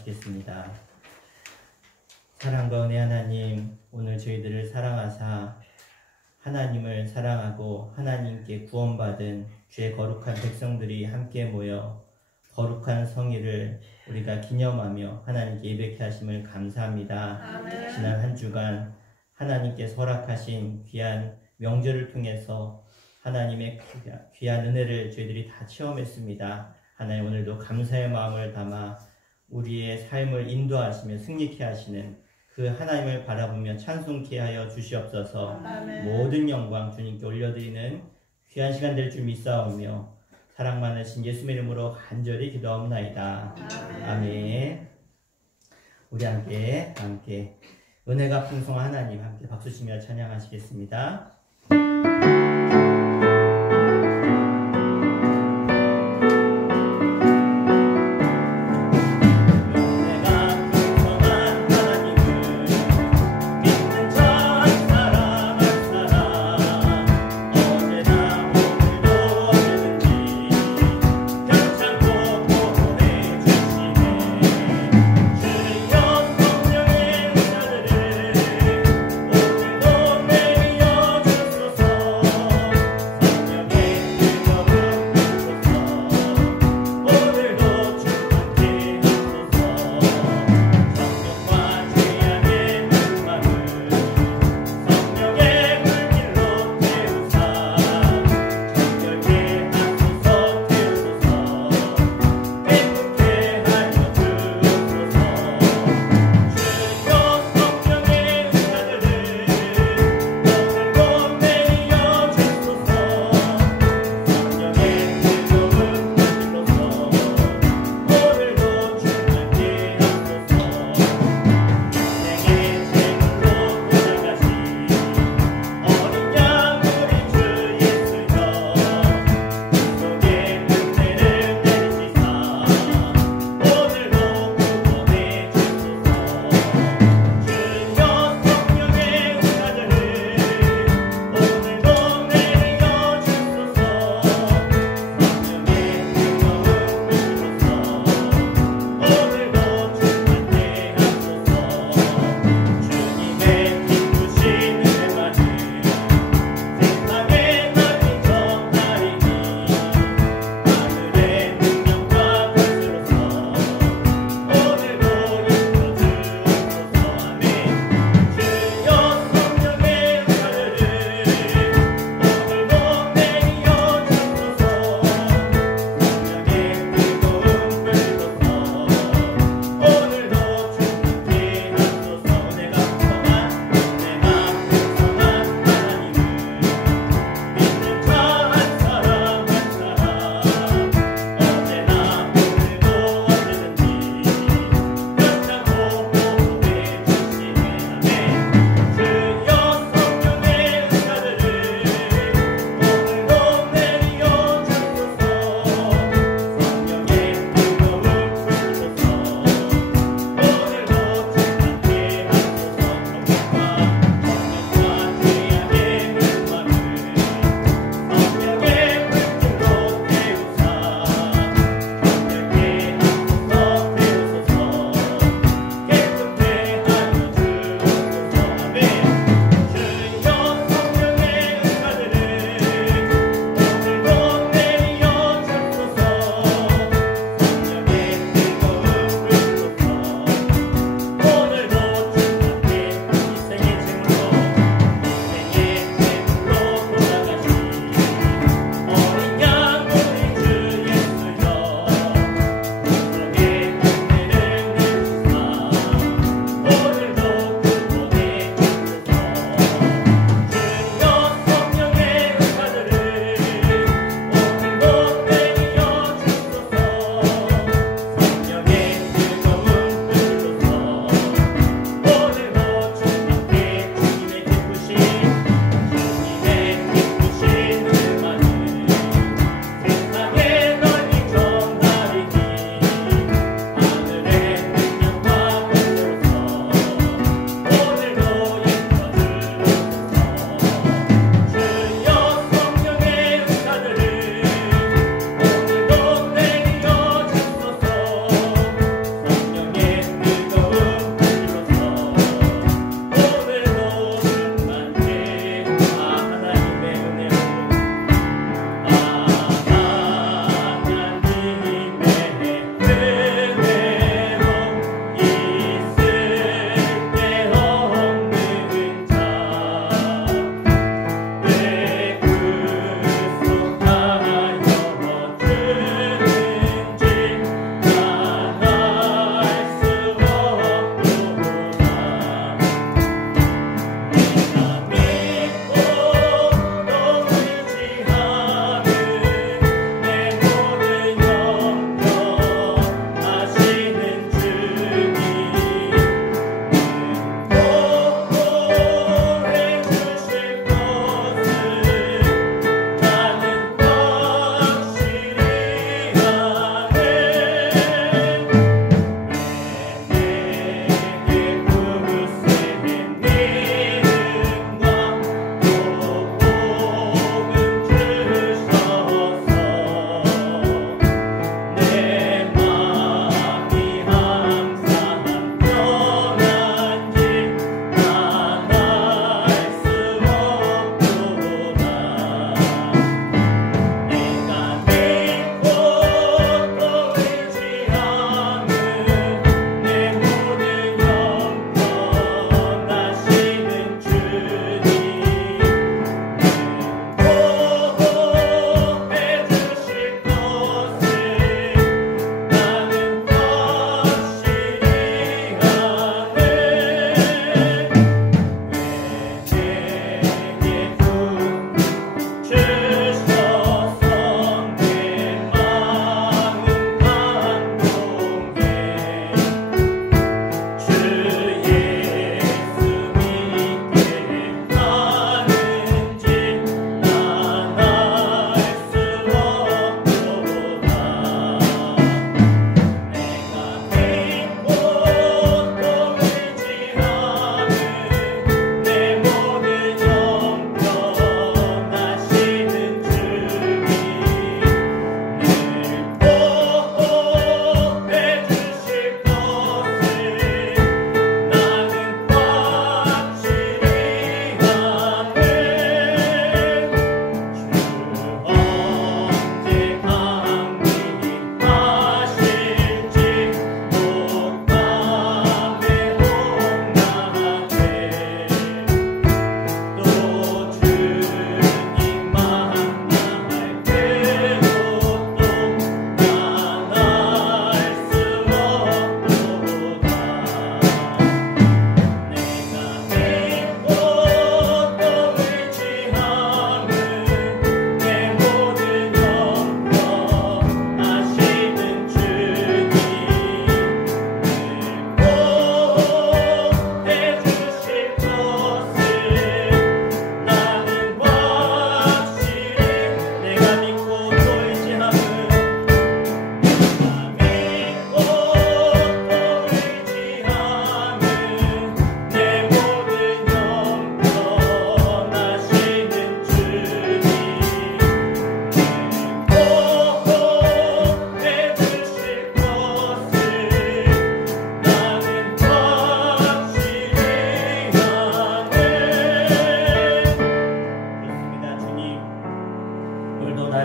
기도하시겠습니다. 사랑과 은혜 하나님, 오늘 저희들을 사랑하사 하나님을 사랑하고 하나님께 구원받은 죄 거룩한 백성들이 함께 모여 거룩한 성일을 우리가 기념하며 하나님께 예배케 하심을 감사합니다. 아멘. 지난 한 주간 하나님께서 허락하신 귀한 명절을 통해서 하나님의 귀한 은혜를 저희들이 다 체험했습니다. 하나님, 오늘도 감사의 마음을 담아 우리의 삶을 인도하시며 승리케 하시는 그 하나님을 바라보며 찬송케 하여 주시옵소서. 아멘. 모든 영광 주님께 올려드리는 귀한 시간 될 줄 믿사오며 사랑 많으신 예수의 이름으로 간절히 기도하옵나이다. 아멘. 우리 함께 은혜가 풍성한 하나님 함께 박수치며 찬양하시겠습니다. 주님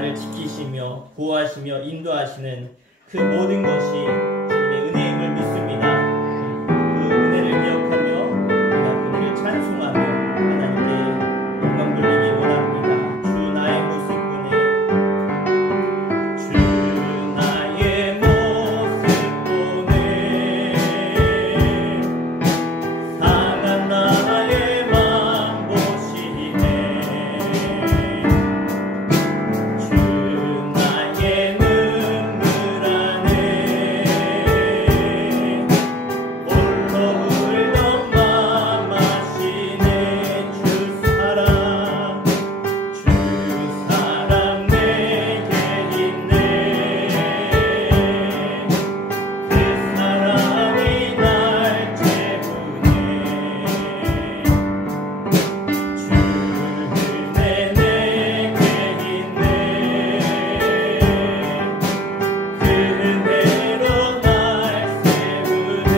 나를 지키시며 보호하시며 인도하시는 그 모든 것이 주님의 은혜임을 믿습니다. 그 은혜를 기억하며 내가 그들을 찬송하며 하나님께 영광 돌리기 원합니다. 주 나의 모습 보내, 주 나의 모습 보내, 상한 나의 맘 보시네. 주 나의 눈물 안에 홀로 울던 맘 아시네. 주 사랑 내게 있네. 그 사랑이 날 채우네. 주 은혜 내게 있네. 그 은혜로 날 세우네.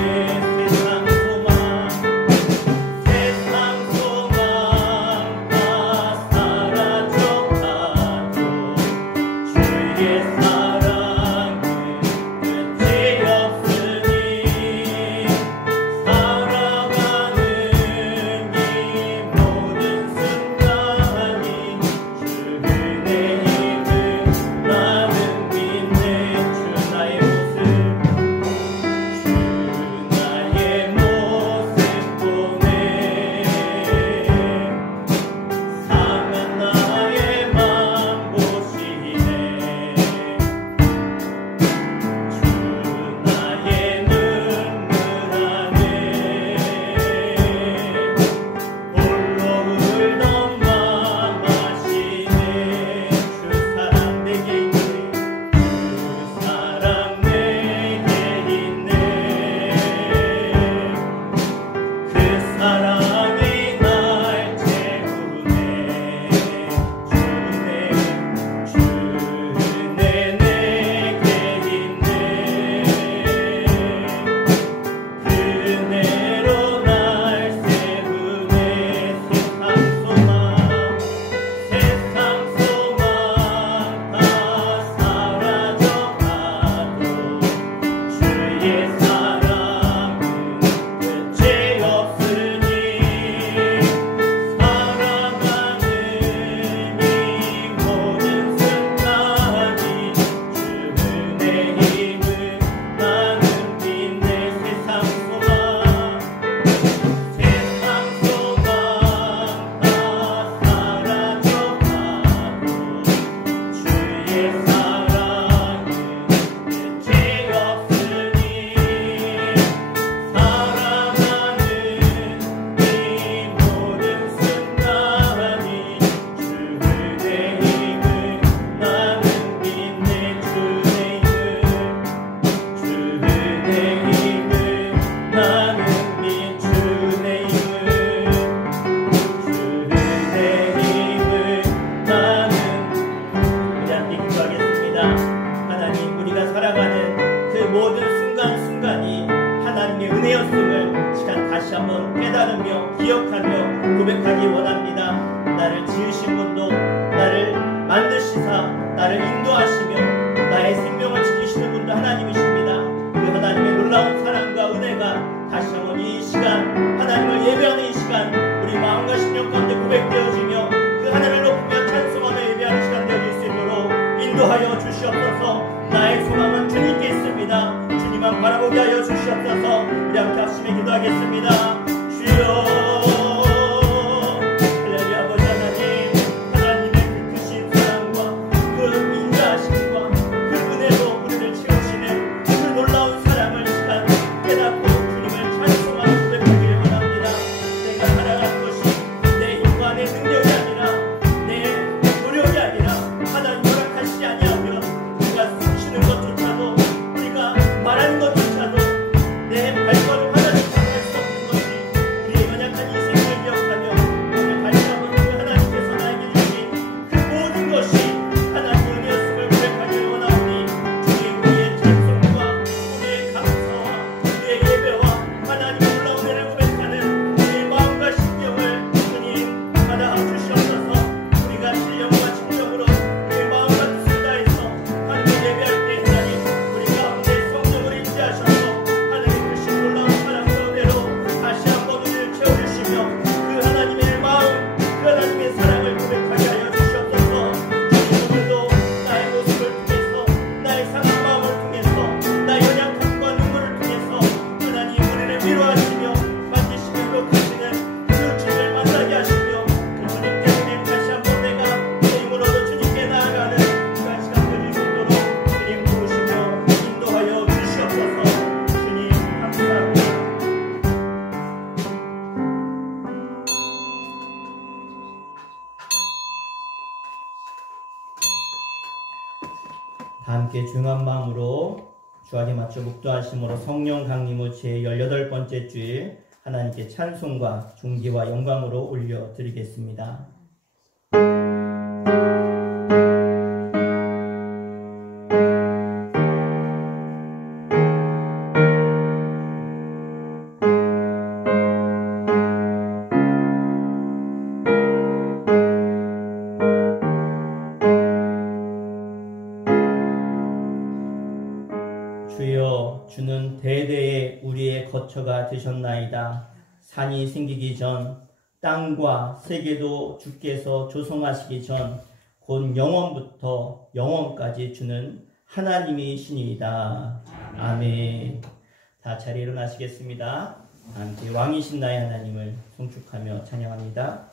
세상 소망 다 사라져가도 주의 사랑은 끝이 없으니 살아가는 이 모든 순간이 주 은혜임을 나는 믿네. 주 나의 모습, 주 나의 모습 보내, 상한 나의 맘 보시네. 주 나의 눈물 안에 홀로 울던 맘 아시네. 주 사랑 내게 있네. 주 사랑 내게 있네. 그 사랑이 날 채우네. 주 은혜 내게 있네. 그 은혜로 날 세우네. 세상 소망 다 사라져가도 주의 사랑은 끝이 없으니 살아가는 이 모든 순간이 주 은혜임을 나는 믿네. 세상 소망 다 사라져가도 주의 사랑은 끝이 없으니 살아가는 이 모든 순간이 주 은혜임을 나는 믿네. 주 은혜임을 나는 믿. 주 은혜임을 나는 우리 함께 기도하겠습니다. 하나님, 우리가 살아가는 그 모든 순간순간이 하나님의 은혜였음을 시간 다시 한번 깨달으며 기억하며 고백하기 원합니다. 나를 지으신 분도 나를 만드시사 나를 인도하시며 나의 생명을 지키시는 분도 하나님이십니다. 그 하나님의 놀라운 사랑과 은혜가 다시 한번 이 시간 하나님을 예배하는 이 시간 우리 마음과 심령 가운데 고백되어지며 그 하나님을 높이며 찬송하며 예배하는 시간 되어질 수 있도록 인도하여 주시옵소서. 나의 소망은 주님께 있습니다. 주님만 바라보게 하여 주시옵소서. 우리 함께 합심해 기도하겠습니다. 주여, 할렐루야. 아버지 하나님, 하나님의 그 크신 사랑과 그 인자하심 다 함께 조용한 마음으로 주안에 맞춰 묵도하심으로 성령 강림 후 제18번째 주일 하나님께 찬송과 존귀와 영광으로 올려드리겠습니다. 주여, 주는 대대에 우리의 거처가 되셨나이다. 산이 생기기 전, 땅과 세계도 주께서 조성하시기 전, 곧 영원부터 영원까지 주는 하나님이시니이다. 아멘. 다 자리에 일어나시겠습니다. 함께 왕이신 나의 하나님을 송축하며 찬양합니다.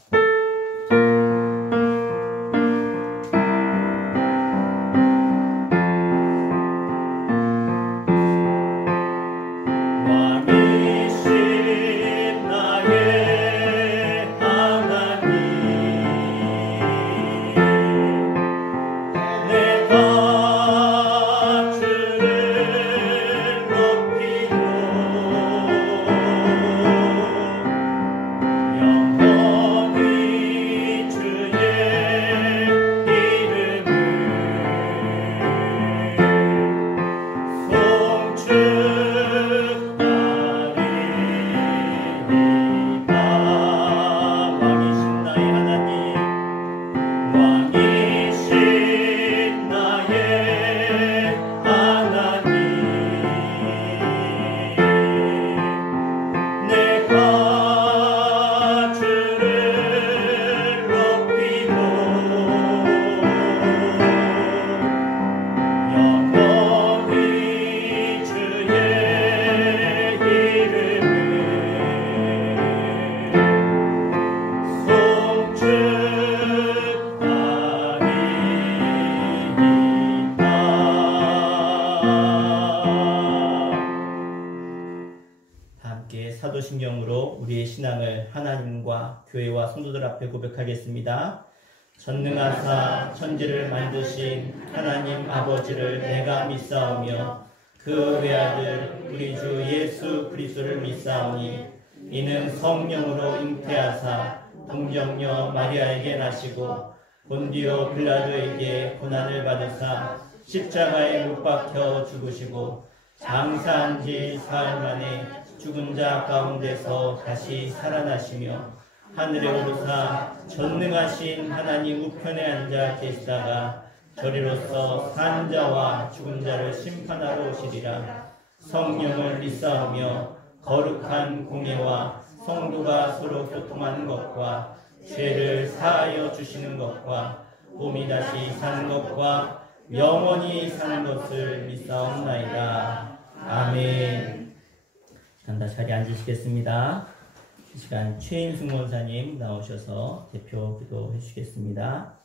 사도신경으로 우리의 신앙을 하나님과 교회와 성도들 앞에 고백하겠습니다. 전능하사 천지를 만드신 하나님 아버지를 내가 믿사오며 그 외아들 우리 주 예수 그리스도를 믿사오니 이는 성령으로 잉태하사 동정녀 마리아에게 나시고 본디오 빌라도에게 고난을 받으사 십자가에 못 박혀 죽으시고 장사한 지 사흘 만에 죽은 자 가운데서 다시 살아나시며 하늘에 오르사 전능하신 하나님 우편에 앉아 계시다가 저리로서 산 자와 죽은 자를 심판하러 오시리라. 성령을 믿사오며 거룩한 공예와 성도가 서로 교통하는 것과 죄를 사하여 주시는 것과 몸이 다시 사는 것과 영원히 사는 것을 믿사옵나이다. 아멘. 다 자리에 앉으시겠습니다. 이 시간 최인숙 원사님 나오셔서 대표 기도해 주시겠습니다.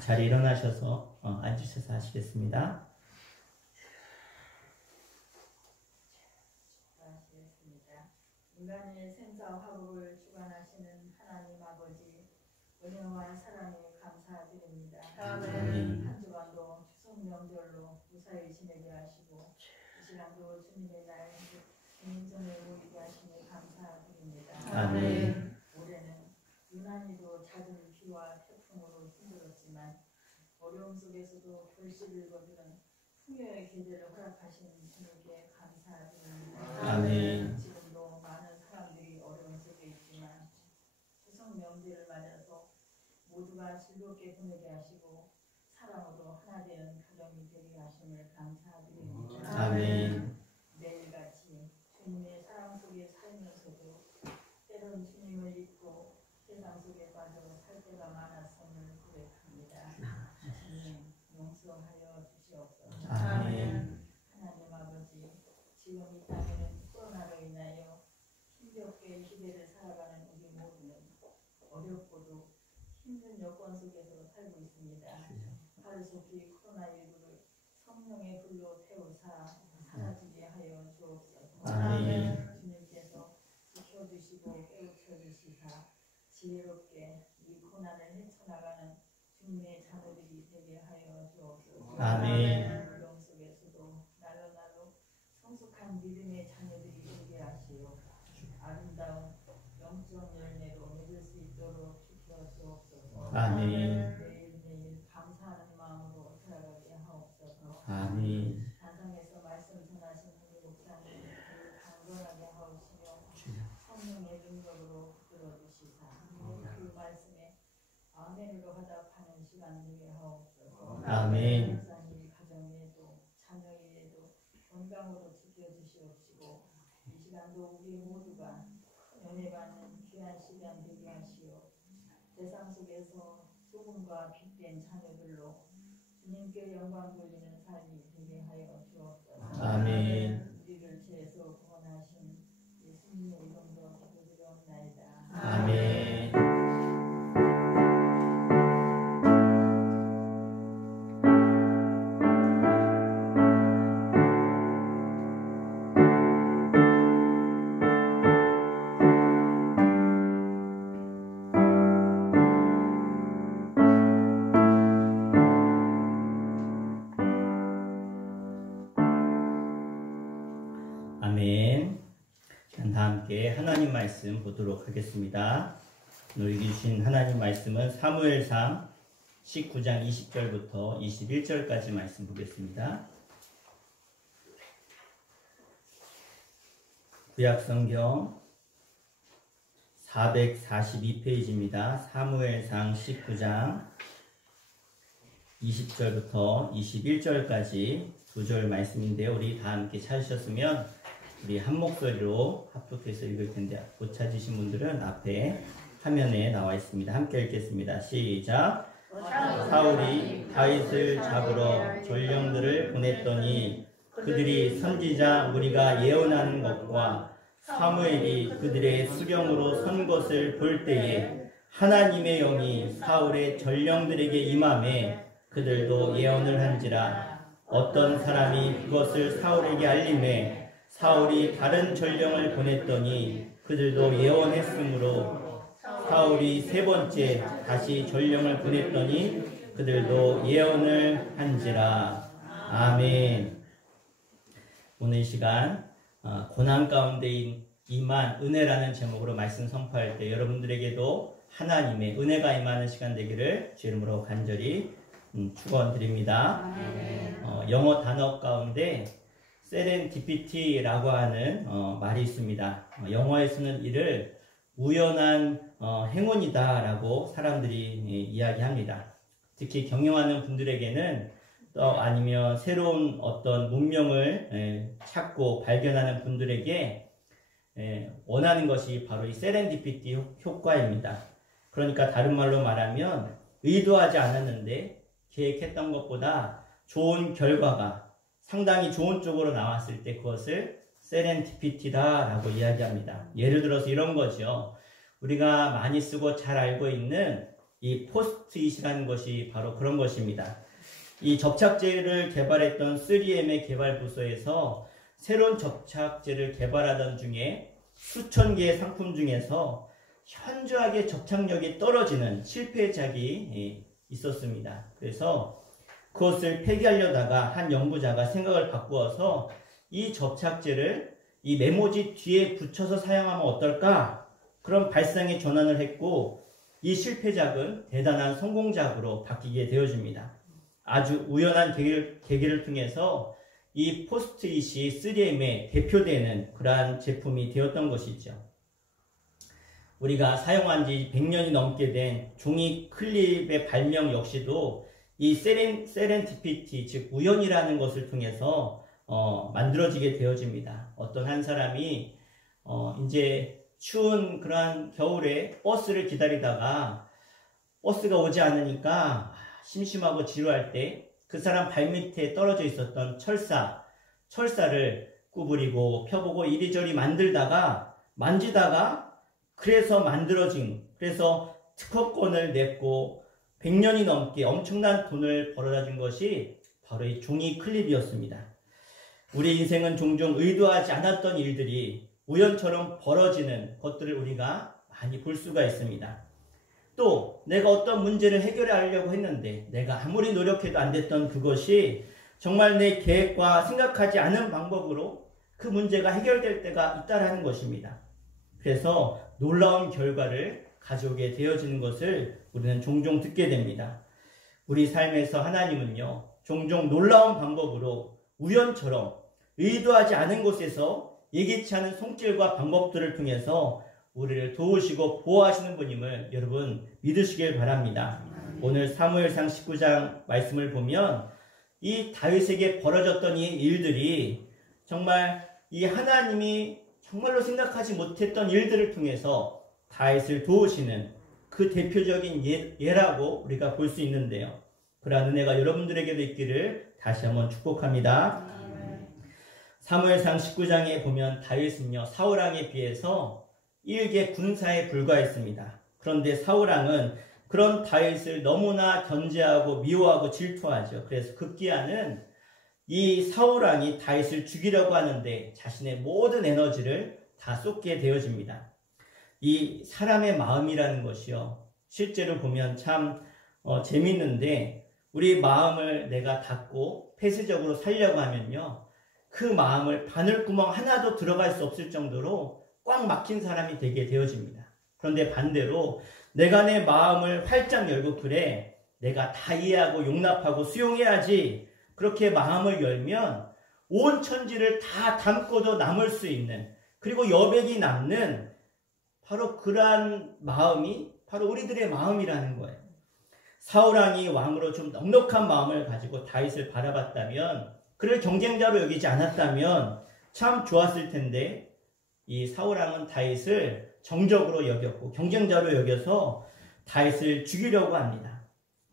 자리에 일어나셔서 앉으셔서 하시겠습니다. 인간의 생사와 화복을 주관하시는 하나님 아버지, 은혜와 사랑에 감사드립니다. 아멘. 한 주간도 추석 명절로 무사히 지내게 하시고 이 시간도 주님의 날 주님전에 모이게 하시니 감사드립니다. 아멘. 올해는 유난히도 잦은 비와 태풍으로 힘들었지만 어려움 속에서도 결실을 거두는 풍요의 계절을 허락하신 주님께 감사드립니다. 아멘. 지금도 많은 사람들이 어려움 속에 있지만 추석 명절을 맞아서 모두가 즐겁게 보내게 하시고 사랑으로 하나 되는 가정이 되게 하심을 감사드립니다. 아멘. 매일같이 주님의 사랑 속에 살면서도 때론 주님을 잊고 세상 속에 빠져 살 때가 많았음을 고백합니다. 주님 용서하여 주시옵소서. 아멘. 하나님 아버지, 지금 이 땅에는 코로나로 인하여 힘겹게 시대를 살아가는 우리 모두는 어렵고도 힘든 여건 속에서 살고 있습니다. 하루속히 코로나19를 성령의 불로 태우사 사라지게 하여 주옵소서. 아멘. 주님께서 지켜주시고 깨우쳐 주시사 지혜롭게 이 고난을 헤쳐나가는 예수님의 자녀들이 되게 하여 주옵소서. 아멘. 어려움 속에서도 날로 성숙한 믿음의 자녀들이 되게 하시오. 아름다운 영적 열매로 맺을 수 있도록 지켜 주옵소서. 아멘. 매일매일 감사하는 마음으로 살아가게 하옵소서. 아멘. 단상에서 말씀 전하신 우리 목사님 강건하게 하옵시며 성령의 능력으로 붙들어 주시사 그 말씀에 아멘으로 화답하는 시간 되게 하옵소서. 아멘. 목사님 가정에도 자녀에도 건강으로 지켜주시옵시고 이 시간도 우리 모두가 연애받는 귀한 시간 되게 하시오. 세상 속에서 소금과 빛된 자녀들로 주님께 영광 돌리는 삶이 되게 하여 주옵소서. 아멘. 우리를 죄에서 구원하신 예수님의 이름으로 기도드리옵나이다. 아멘. 아멘. 다 함께 하나님 말씀 보도록 하겠습니다. 오늘 읽으신 하나님 말씀은 사무엘상 19장 20절부터 21절까지 말씀 보겠습니다. 구약성경 442페이지입니다. 사무엘상 19장 20절부터 21절까지 두 절 말씀인데요. 우리 다 함께 찾으셨으면 우리 한 목소리로 합독해서 읽을 텐데 못 찾으신 분들은 앞에 화면에 나와 있습니다. 함께 읽겠습니다. 시작. 사울이 다윗을 잡으러 전령들을 보냈더니 그들이 선지자 우리가 예언하는 것과 사무엘이 그들의 수령으로 선 것을 볼 때에 하나님의 영이 사울의 전령들에게 임하매 그들도 예언을 한지라. 어떤 사람이 그것을 사울에게 알림해 사울이 다른 전령을 보냈더니 그들도 예언했으므로 사울이 세 번째 다시 전령을 보냈더니 그들도 예언을 한지라. 아멘. 오늘 시간 고난 가운데 임한 은혜라는 제목으로 말씀 선포할 때 여러분들에게도 하나님의 은혜가 임하는 시간 되기를 주 이름으로 간절히 축원드립니다. 영어 단어 가운데 세렌디피티라고 하는 말이 있습니다. 영어에서는 이를 우연한 행운이다라고 사람들이 이야기합니다. 특히 경영하는 분들에게는 또 아니면 새로운 어떤 문명을 찾고 발견하는 분들에게 원하는 것이 바로 이 세렌디피티 효과입니다. 그러니까 다른 말로 말하면 의도하지 않았는데 계획했던 것보다 좋은 결과가 상당히 좋은 쪽으로 나왔을 때 그것을 세렌디피티다라고 이야기합니다. 예를 들어서 이런 거죠. 우리가 많이 쓰고 잘 알고 있는 이 포스트잇이라는 것이 바로 그런 것입니다. 이 접착제를 개발했던 3M의 개발 부서에서 새로운 접착제를 개발하던 중에 수천 개의 상품 중에서 현저하게 접착력이 떨어지는 실패작이 있었습니다. 그래서 그것을 폐기하려다가 한 연구자가 생각을 바꾸어서 이 접착제를 이 메모지 뒤에 붙여서 사용하면 어떨까? 그런 발상에 전환을 했고 이 실패작은 대단한 성공작으로 바뀌게 되어집니다. 아주 우연한 계기를 통해서 이 포스트잇이 3M에 대표되는 그러한 제품이 되었던 것이죠. 우리가 사용한 지 100년이 넘게 된 종이 클립의 발명 역시도 이 세렌디피티, 즉 우연이라는 것을 통해서 만들어지게 되어집니다. 어떤 한 사람이 이제 추운 그러한 겨울에 버스를 기다리다가 버스가 오지 않으니까 심심하고 지루할 때 그 사람 발밑에 떨어져 있었던 철사를 구부리고 펴보고 이리저리 만지다가 그래서 그래서 특허권을 냈고 100년이 넘게 엄청난 돈을 벌어다 준 것이 바로 이 종이 클립이었습니다. 우리 인생은 종종 의도하지 않았던 일들이 우연처럼 벌어지는 것들을 우리가 많이 볼 수가 있습니다. 또 내가 어떤 문제를 해결하려고 했는데 내가 아무리 노력해도 안 됐던 그것이 정말 내 계획과 생각하지 않은 방법으로 그 문제가 해결될 때가 있다라는 것입니다. 그래서 놀라운 결과를 가져오게 되어지는 것을 우리는 종종 듣게 됩니다. 우리 삶에서 하나님은요, 종종 놀라운 방법으로 우연처럼 의도하지 않은 곳에서 예기치 않은 손길과 방법들을 통해서 우리를 도우시고 보호하시는 분임을 여러분 믿으시길 바랍니다. 오늘 사무엘상 19장 말씀을 보면 이 다윗에게 벌어졌던 이 일들이 정말 이 하나님이 정말로 생각하지 못했던 일들을 통해서 다윗을 도우시는 그 대표적인 예라고 우리가 볼 수 있는데요. 그러한 은혜가 여러분들에게도 있기를 다시 한번 축복합니다. 사무엘상 19장에 보면 다윗은요, 사울왕에 비해서 일개 군사에 불과했습니다. 그런데 사울왕은 그런 다윗을 너무나 견제하고 미워하고 질투하죠. 그래서 급기야는 이 사울왕이 다윗을 죽이려고 하는데 자신의 모든 에너지를 다 쏟게 되어집니다. 이 사람의 마음이라는 것이요, 실제로 보면 참 재밌는데, 우리 마음을 내가 닫고 폐쇄적으로 살려고 하면요, 그 마음을 바늘구멍 하나도 들어갈 수 없을 정도로 꽉 막힌 사람이 되게 되어집니다. 그런데 반대로 내가 내 마음을 활짝 열고, 그래, 내가 다 이해하고 용납하고 수용해야지, 그렇게 마음을 열면 온 천지를 다 담고도 남을 수 있는, 그리고 여백이 남는 바로 그러한 마음이 바로 우리들의 마음이라는 거예요. 사울왕이 왕으로 좀 넉넉한 마음을 가지고 다윗을 바라봤다면, 그를 경쟁자로 여기지 않았다면 참 좋았을 텐데, 이 사울왕은 다윗을 정적으로 여겼고 경쟁자로 여겨서 다윗을 죽이려고 합니다.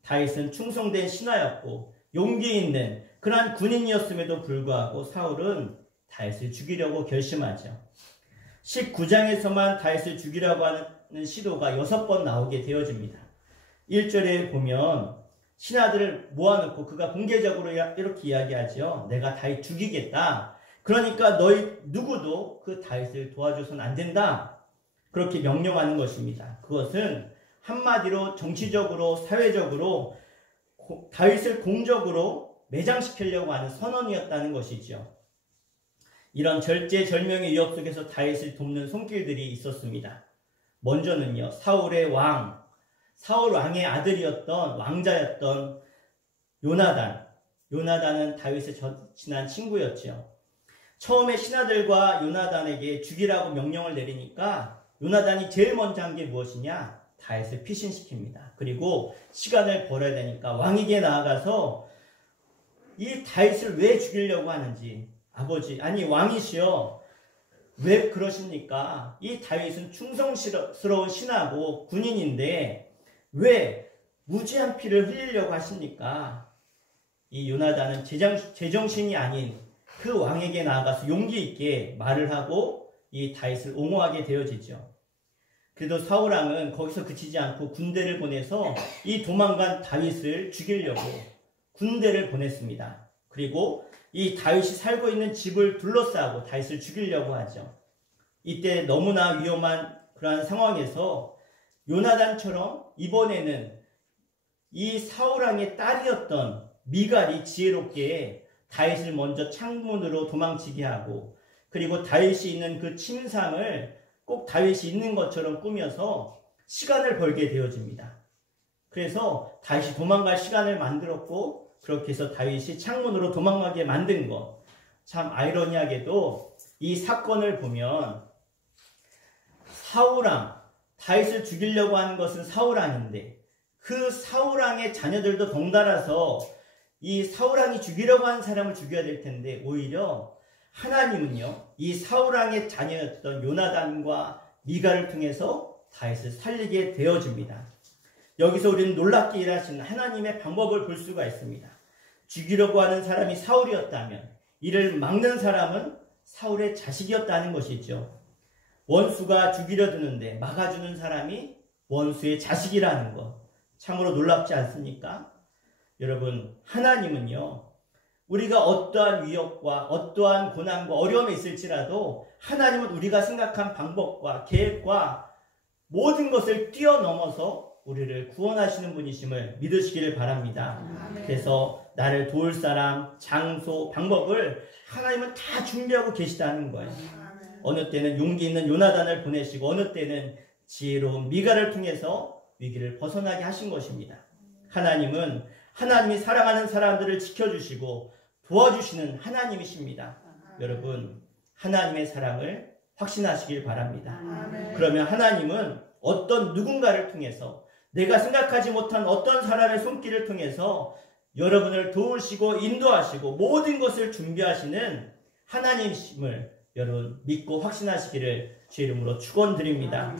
다윗은 충성된 신하였고 용기 있는 그러한 군인이었음에도 불구하고 사울은 다윗을 죽이려고 결심하죠. 19장에서만 다윗을 죽이려고 하는 시도가 6번 나오게 되어집니다. 1절에 보면 신하들을 모아놓고 그가 공개적으로 이렇게 이야기하죠. 내가 다윗 죽이겠다. 그러니까 너희 누구도 그 다윗을 도와줘서는 안 된다. 그렇게 명령하는 것입니다. 그것은 한마디로 정치적으로 사회적으로 다윗을 공적으로 매장시키려고 하는 선언이었다는 것이죠. 이런 절제절명의 위협 속에서 다윗을 돕는 손길들이 있었습니다. 먼저는요, 사울 왕의 아들이었던 왕자였던 요나단은 다윗의 친한 친구였죠. 처음에 신하들과 요나단에게 죽이라고 명령을 내리니까 요나단이 제일 먼저 한 게 무엇이냐? 다윗을 피신시킵니다. 그리고 시간을 벌어야 되니까 왕에게 나아가서 이 다윗을 왜 죽이려고 하는지, 아버지, 아니 왕이시여, 왜 그러십니까? 이 다윗은 충성스러운 신하고 군인인데 왜 무지한 피를 흘리려고 하십니까? 이 요나단은 제정신이 아닌 그 왕에게 나아가서 용기 있게 말을 하고 이 다윗을 옹호하게 되어지죠. 그래도 사울왕은 거기서 그치지 않고 군대를 보내서 이 도망간 다윗을 죽이려고 군대를 보냈습니다. 그리고 이 다윗이 살고 있는 집을 둘러싸고 다윗을 죽이려고 하죠. 이때 너무나 위험한 그러한 상황에서 요나단처럼 이번에는 이 사울왕의 딸이었던 미갈이 지혜롭게 다윗을 먼저 창문으로 도망치게 하고, 그리고 다윗이 있는 그 침상을 꼭 다윗이 있는 것처럼 꾸며서 시간을 벌게 되어집니다. 그래서 다윗이 도망갈 시간을 만들었고, 그렇게 해서 다윗이 창문으로 도망가게 만든 것. 참 아이러니하게도 이 사건을 보면 사울왕, 다윗을 죽이려고 하는 것은 사울왕인데 그 사울왕의 자녀들도 덩달아서 이 사울왕이 죽이려고 하는 사람을 죽여야 될 텐데, 오히려 하나님은요, 이 사울왕의 자녀였던 요나단과 미갈을 통해서 다윗을 살리게 되어줍니다. 여기서 우리는 놀랍게 일하시는 하나님의 방법을 볼 수가 있습니다. 죽이려고 하는 사람이 사울이었다면 이를 막는 사람은 사울의 자식이었다는 것이죠. 원수가 죽이려 드는데 막아주는 사람이 원수의 자식이라는 것, 참으로 놀랍지 않습니까? 여러분, 하나님은요, 우리가 어떠한 위협과 어떠한 고난과 어려움이 있을지라도 하나님은 우리가 생각한 방법과 계획과 모든 것을 뛰어넘어서 우리를 구원하시는 분이심을 믿으시기를 바랍니다. 그래서 나를 도울 사람, 장소, 방법을 하나님은 다 준비하고 계시다는 거예요. 어느 때는 용기 있는 요나단을 보내시고 어느 때는 지혜로운 미가를 통해서 위기를 벗어나게 하신 것입니다. 하나님은 하나님이 사랑하는 사람들을 지켜주시고 도와주시는 하나님이십니다. 여러분, 하나님의 사랑을 확신하시길 바랍니다. 그러면 하나님은 어떤 누군가를 통해서 내가 생각하지 못한 어떤 사람의 손길을 통해서 여러분을 도우시고 인도하시고 모든 것을 준비하시는 하나님이심을 여러분 믿고 확신하시기를 주 이름으로 축원드립니다.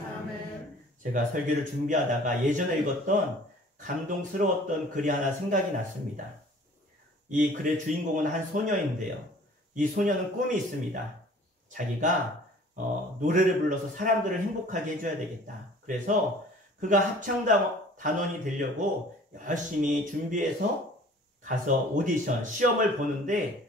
제가 설교를 준비하다가 예전에 읽었던 감동스러웠던 글이 하나 생각이 났습니다. 이 글의 주인공은 한 소녀인데요. 이 소녀는 꿈이 있습니다. 자기가 노래를 불러서 사람들을 행복하게 해줘야 되겠다. 그래서 그가 합창단원이 되려고 열심히 준비해서 가서 오디션, 시험을 보는데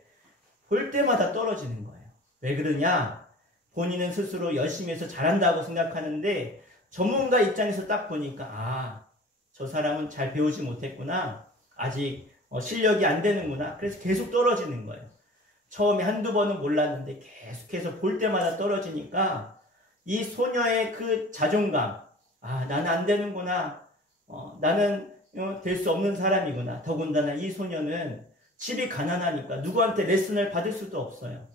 볼 때마다 떨어지는 거예요. 왜 그러냐? 본인은 스스로 열심히 해서 잘한다고 생각하는데 전문가 입장에서 딱 보니까 저 사람은 잘 배우지 못했구나. 아직 실력이 안 되는구나. 그래서 계속 떨어지는 거예요. 처음에 한두 번은 몰랐는데 계속해서 볼 때마다 떨어지니까 이 소녀의 그 자존감, 나는 안 되는구나. 나는 될 수 없는 사람이구나. 더군다나 이 소녀는 집이 가난하니까 누구한테 레슨을 받을 수도 없어요.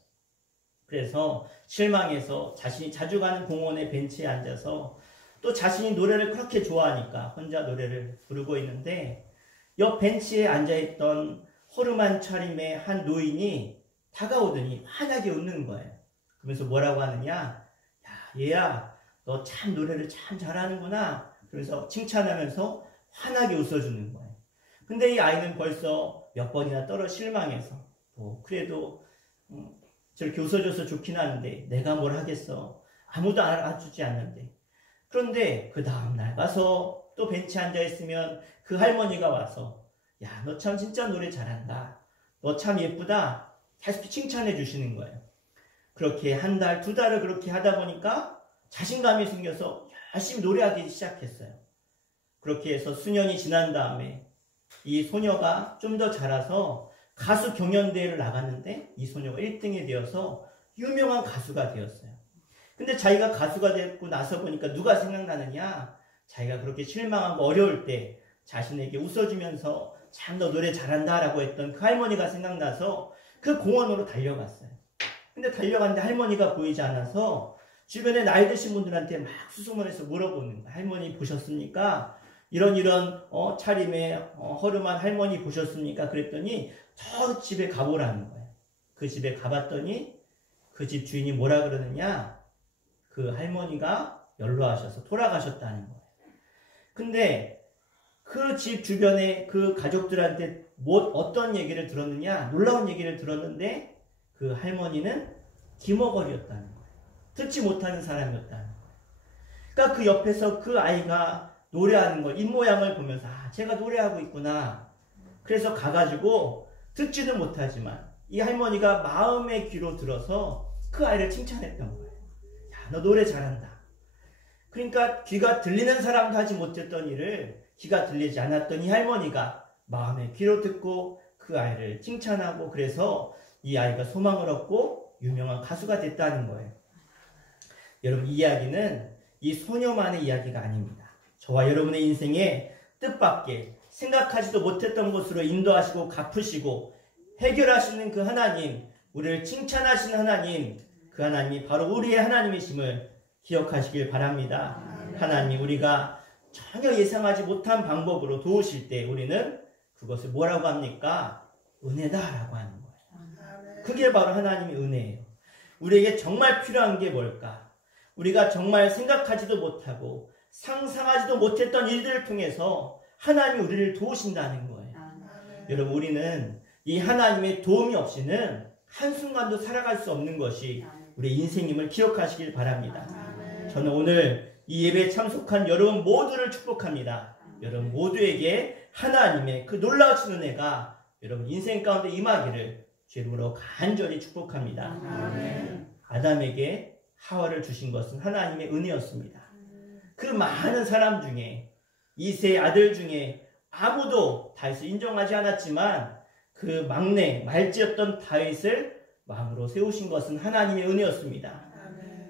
그래서 실망해서 자신이 자주 가는 공원의 벤치에 앉아서 또 자신이 노래를 그렇게 좋아하니까 혼자 노래를 부르고 있는데 옆 벤치에 앉아있던 허름한 차림의 한 노인이 다가오더니 환하게 웃는 거예요. 그러면서 뭐라고 하느냐? 야, 얘야, 너 참 노래를 참 잘하는구나. 그래서 칭찬하면서 환하게 웃어주는 거예요. 근데 이 아이는 벌써 몇 번이나 실망해서 그래도 저렇게 웃어줘서 좋긴 하는데 내가 뭘 하겠어. 아무도 알아주지 않는데. 그런데 그 다음날 가서 또 벤치에 앉아있으면 그 할머니가 와서 야, 너 참 진짜 노래 잘한다. 너 참 예쁘다. 계속 칭찬해 주시는 거예요. 그렇게 한 달, 두 달을 그렇게 하다 보니까 자신감이 생겨서 열심히 노래하기 시작했어요. 그렇게 해서 수년이 지난 다음에 이 소녀가 좀 더 자라서 가수 경연대회를 나갔는데 이 소녀가 1등이 되어서 유명한 가수가 되었어요. 근데 자기가 가수가 됐고 나서 보니까 누가 생각나느냐? 자기가 그렇게 실망하고 어려울 때 자신에게 웃어주면서 참 너 노래 잘한다라고 했던 그 할머니가 생각나서 그 공원으로 달려갔어요. 근데 달려갔는데 할머니가 보이지 않아서 주변에 나이 드신 분들한테 막 수소문해서 물어보는 거예요. 할머니 보셨습니까? 이런 차림의 허름한 할머니 보셨습니까? 그랬더니 저 집에 가보라는 거예요. 그 집에 가봤더니 그 집 주인이 뭐라 그러느냐? 그 할머니가 연로하셔서 돌아가셨다는 거예요. 근데 그 집 주변에 그 가족들한테 어떤 얘기를 들었느냐? 놀라운 얘기를 들었는데 그 할머니는 기머거리였다는 거예요. 듣지 못하는 사람이었다는 거예요. 그러니까 그 옆에서 그 아이가 노래하는 걸, 입모양을 보면서 제가 노래하고 있구나. 그래서 가가지고 듣지도 못하지만 이 할머니가 마음의 귀로 들어서 그 아이를 칭찬했던 거예요. 야, 너 노래 잘한다. 그러니까 귀가 들리는 사람도 하지 못했던 일을 귀가 들리지 않았던 이 할머니가 마음의 귀로 듣고 그 아이를 칭찬하고 그래서 이 아이가 소망을 얻고 유명한 가수가 됐다는 거예요. 여러분, 이 이야기는 이 소녀만의 이야기가 아닙니다. 저와 여러분의 인생에 뜻밖의 생각하지도 못했던 곳으로 인도하시고 갚으시고 해결하시는 그 하나님, 우리를 칭찬하시는 하나님, 그 하나님이 바로 우리의 하나님이심을 기억하시길 바랍니다. 하나님, 우리가 전혀 예상하지 못한 방법으로 도우실 때 우리는 그것을 뭐라고 합니까? 은혜다라고 하는 거예요. 그게 바로 하나님의 은혜예요. 우리에게 정말 필요한 게 뭘까? 우리가 정말 생각하지도 못하고 상상하지도 못했던 일들을 통해서 하나님이 우리를 도우신다는 거예요. 여러분, 우리는 이 하나님의 도움이 없이는 한순간도 살아갈 수 없는 것이 우리의 인생임을 기억하시길 바랍니다. 저는 오늘 이 예배에 참석한 여러분 모두를 축복합니다. 여러분 모두에게 하나님의 그 놀라우신 은혜가 여러분 인생 가운데 임하기를 주 이름으로 간절히 축복합니다. 아담에게 하와를 주신 것은 하나님의 은혜였습니다. 그 많은 사람 중에 이세 아들 중에 아무도 다윗을 인정하지 않았지만 그 막내 말지였던 다윗을 왕으로 세우신 것은 하나님의 은혜였습니다.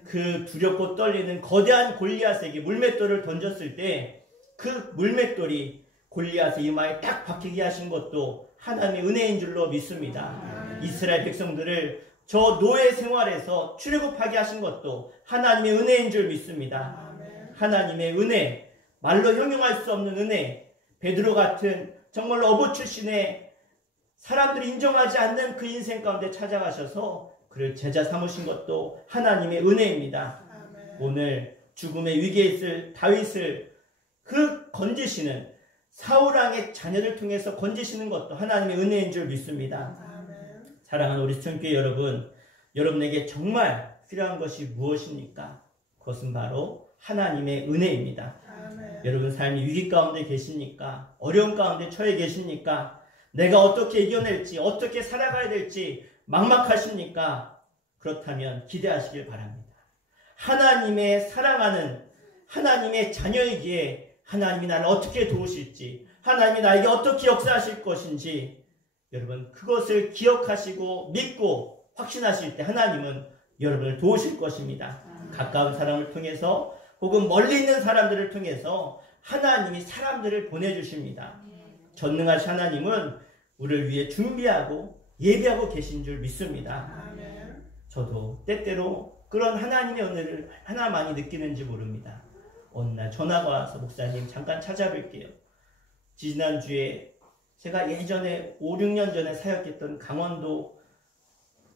그 두렵고 떨리는 거대한 골리앗에게 물맷돌을 던졌을 때 그 물맷돌이 골리앗의 이마에 딱 박히게 하신 것도 하나님의 은혜인 줄로 믿습니다. 이스라엘 백성들을 저 노예 생활에서 출애굽하게 하신 것도 하나님의 은혜인 줄 믿습니다. 하나님의 은혜, 말로 형용할 수 없는 은혜, 베드로 같은 정말로 어부 출신의 사람들이 인정하지 않는 그 인생 가운데 찾아가셔서 그를 제자 삼으신 것도 하나님의 은혜입니다. 오늘 죽음의 위기에 있을 다윗을 그 건지시는 사울왕의 자녀를 통해서 건지시는 것도 하나님의 은혜인 줄 믿습니다. 사랑하는 우리 시청교회 여러분, 여러분에게 정말 필요한 것이 무엇입니까? 그것은 바로 하나님의 은혜입니다. 여러분 삶이 위기 가운데 계십니까? 어려운 가운데 처해 계십니까? 내가 어떻게 이겨낼지, 어떻게 살아가야 될지 막막하십니까? 그렇다면 기대하시길 바랍니다. 하나님의 사랑하는 하나님의 자녀이기에 하나님이 나를 어떻게 도우실지, 하나님이 나에게 어떻게 역사하실 것인지 여러분 그것을 기억하시고 믿고 확신하실 때 하나님은 여러분을 도우실 것입니다. 가까운 사람을 통해서 혹은 멀리 있는 사람들을 통해서 하나님이 사람들을 보내주십니다. 전능하신 하나님은 우리를 위해 준비하고 예비하고 계신 줄 믿습니다. 저도 때때로 그런 하나님의 은혜를 하나 많이 느끼는지 모릅니다. 어느 날 전화가 와서 목사님 잠깐 찾아뵐게요. 지난주에 제가 예전에 5, 6년 전에 사역했던 강원도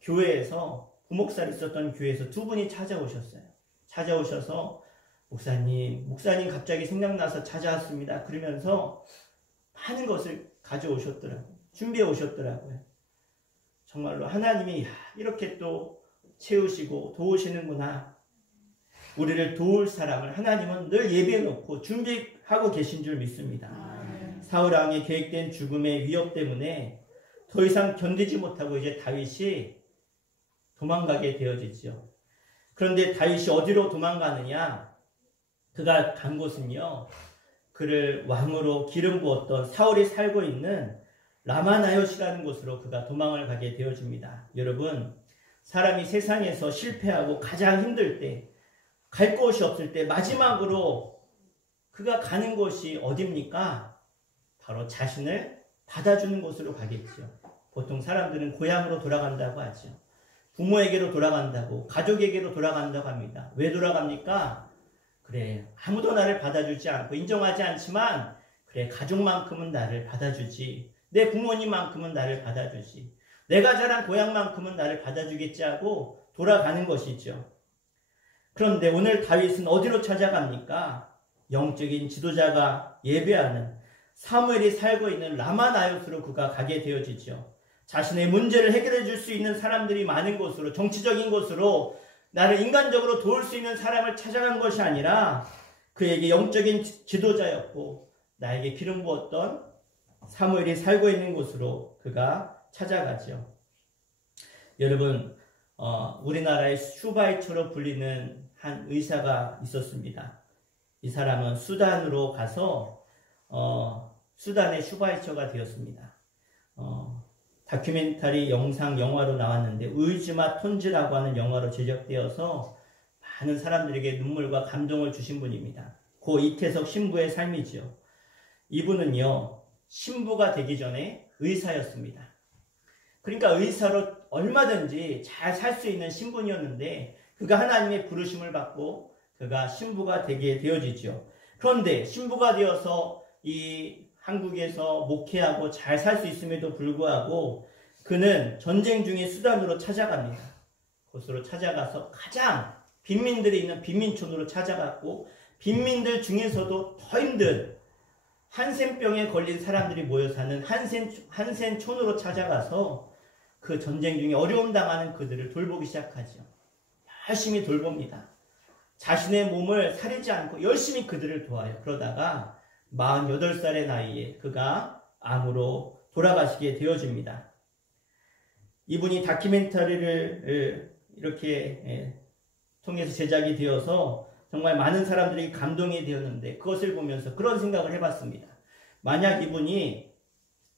교회에서 부목살이 있었던 교회에서 두 분이 찾아오셨어요. 찾아오셔서 목사님 갑자기 생각나서 찾아왔습니다. 그러면서 많은 것을 가져오셨더라고요. 준비해 오셨더라고요. 정말로 하나님이 이렇게 또 채우시고 도우시는구나. 우리를 도울 사람을 하나님은 늘 예비해 놓고 준비하고 계신 줄 믿습니다. 사울왕의 계획된 죽음의 위협 때문에 더 이상 견디지 못하고 이제 다윗이 도망가게 되어지죠. 그런데 다윗이 어디로 도망가느냐? 그가 간 곳은요, 그를 왕으로 기름 부었던 사울이 살고 있는 라마나요시라는 곳으로 그가 도망을 가게 되어집니다. 여러분, 사람이 세상에서 실패하고 가장 힘들 때, 갈 곳이 없을 때 마지막으로 그가 가는 곳이 어디입니까? 바로 자신을 받아주는 곳으로 가겠죠. 보통 사람들은 고향으로 돌아간다고 하죠. 부모에게로 돌아간다고, 가족에게로 돌아간다고 합니다. 왜 돌아갑니까? 그래, 아무도 나를 받아주지 않고 인정하지 않지만 그래, 가족만큼은 나를 받아주지. 내 부모님만큼은 나를 받아주지. 내가 자란 고향만큼은 나를 받아주겠지 하고 돌아가는 것이죠. 그런데 오늘 다윗은 어디로 찾아갑니까? 영적인 지도자가 예배하는 사무엘이 살고 있는 라마나요스로 그가 가게 되어지죠. 자신의 문제를 해결해 줄 수 있는 사람들이 많은 곳으로, 정치적인 곳으로 나를 인간적으로 도울 수 있는 사람을 찾아간 것이 아니라 그에게 영적인 지도자였고 나에게 기름 부었던 사무엘이 살고 있는 곳으로 그가 찾아가죠. 여러분, 우리나라의 슈바이처로 불리는 한 의사가 있었습니다. 이 사람은 수단으로 가서 수단의 슈바이처가 되었습니다. 다큐멘터리 영화로 나왔는데 의즈마 톤즈라고 하는 영화로 제작되어서 많은 사람들에게 눈물과 감동을 주신 분입니다. 고 이태석 신부의 삶이죠. 이분은요, 신부가 되기 전에 의사였습니다. 그러니까 의사로 얼마든지 잘 살 수 있는 신분이었는데 그가 하나님의 부르심을 받고 그가 신부가 되게 되어지죠. 그런데 신부가 되어서 이 한국에서 목회하고 잘 살 수 있음에도 불구하고 그는 전쟁 중에 수단으로 찾아갑니다. 그곳으로 찾아가서 가장 빈민들이 있는 빈민촌으로 찾아갔고 빈민들 중에서도 더 힘든 한센병에 걸린 사람들이 모여 사는 한센촌으로 찾아가서 그 전쟁 중에 어려움 당하는 그들을 돌보기 시작하죠. 열심히 돌봅니다. 자신의 몸을 사리지 않고 열심히 그들을 도와요. 그러다가 48살의 나이에 그가 암으로 돌아가시게 되어집니다. 이분이 다큐멘터리를 이렇게 통해서 제작이 되어서 정말 많은 사람들이 감동이 되었는데 그것을 보면서 그런 생각을 해봤습니다. 만약 이분이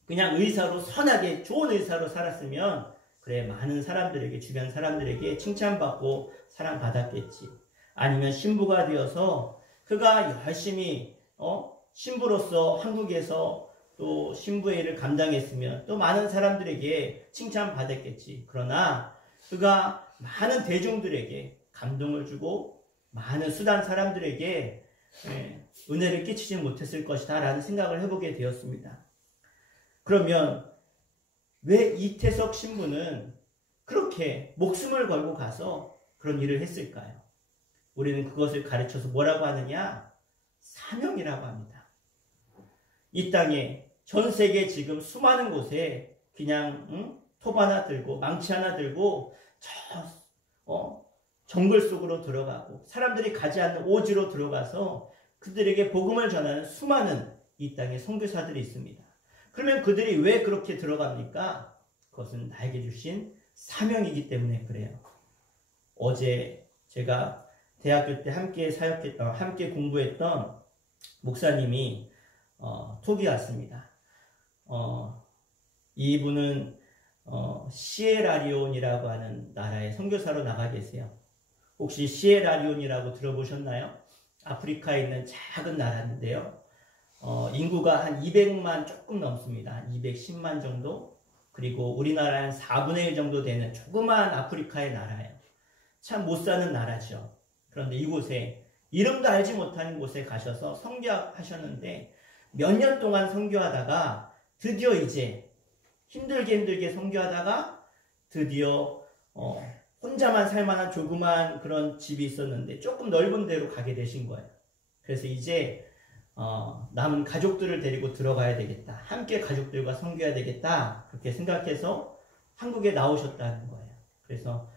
그냥 의사로 선하게 좋은 의사로 살았으면 그래 많은 사람들에게 주변 사람들에게 칭찬받고 사랑받았겠지. 아니면 신부가 되어서 그가 열심히 신부로서 한국에서 또 신부의 일을 감당했으면 또 많은 사람들에게 칭찬받았겠지. 그러나 그가 많은 대중들에게 감동을 주고 많은 수단 사람들에게 은혜를 끼치지 못했을 것이다 라는 생각을 해보게 되었습니다. 그러면 왜 이태석 신부는 그렇게 목숨을 걸고 가서 그런 일을 했을까요? 우리는 그것을 가르쳐서 뭐라고 하느냐? 사명이라고 합니다. 이 땅에 전 세계 지금 수많은 곳에 그냥 톱 하나 들고 망치 하나 들고 정글 속으로 들어가고 사람들이 가지 않는 오지로 들어가서 그들에게 복음을 전하는 수많은 이 땅에 선교사들이 있습니다. 그러면 그들이 왜 그렇게 들어갑니까? 그것은 나에게 주신 사명이기 때문에 그래요. 어제 제가 대학교 때 함께 공부했던 목사님이 톡이 왔습니다. 이분은 시에라리온이라고 하는 나라의 선교사로 나가 계세요. 혹시 시에라리온이라고 들어보셨나요? 아프리카에 있는 작은 나라인데요. 인구가 한 200만 조금 넘습니다. 210만 정도? 그리고 우리나라 한 4분의 1 정도 되는 조그만 아프리카의 나라예요. 참 못 사는 나라죠. 그런데 이곳에 이름도 알지 못하는 곳에 가셔서 선교하셨는데 몇 년 동안 선교하다가 드디어 이제 힘들게 선교하다가 드디어 혼자만 살만한 조그만 그런 집이 있었는데 조금 넓은 데로 가게 되신 거예요. 그래서 이제 남은 가족들을 데리고 들어가야 되겠다. 함께 가족들과 선교해야 되겠다. 그렇게 생각해서 한국에 나오셨다는 거예요. 그래서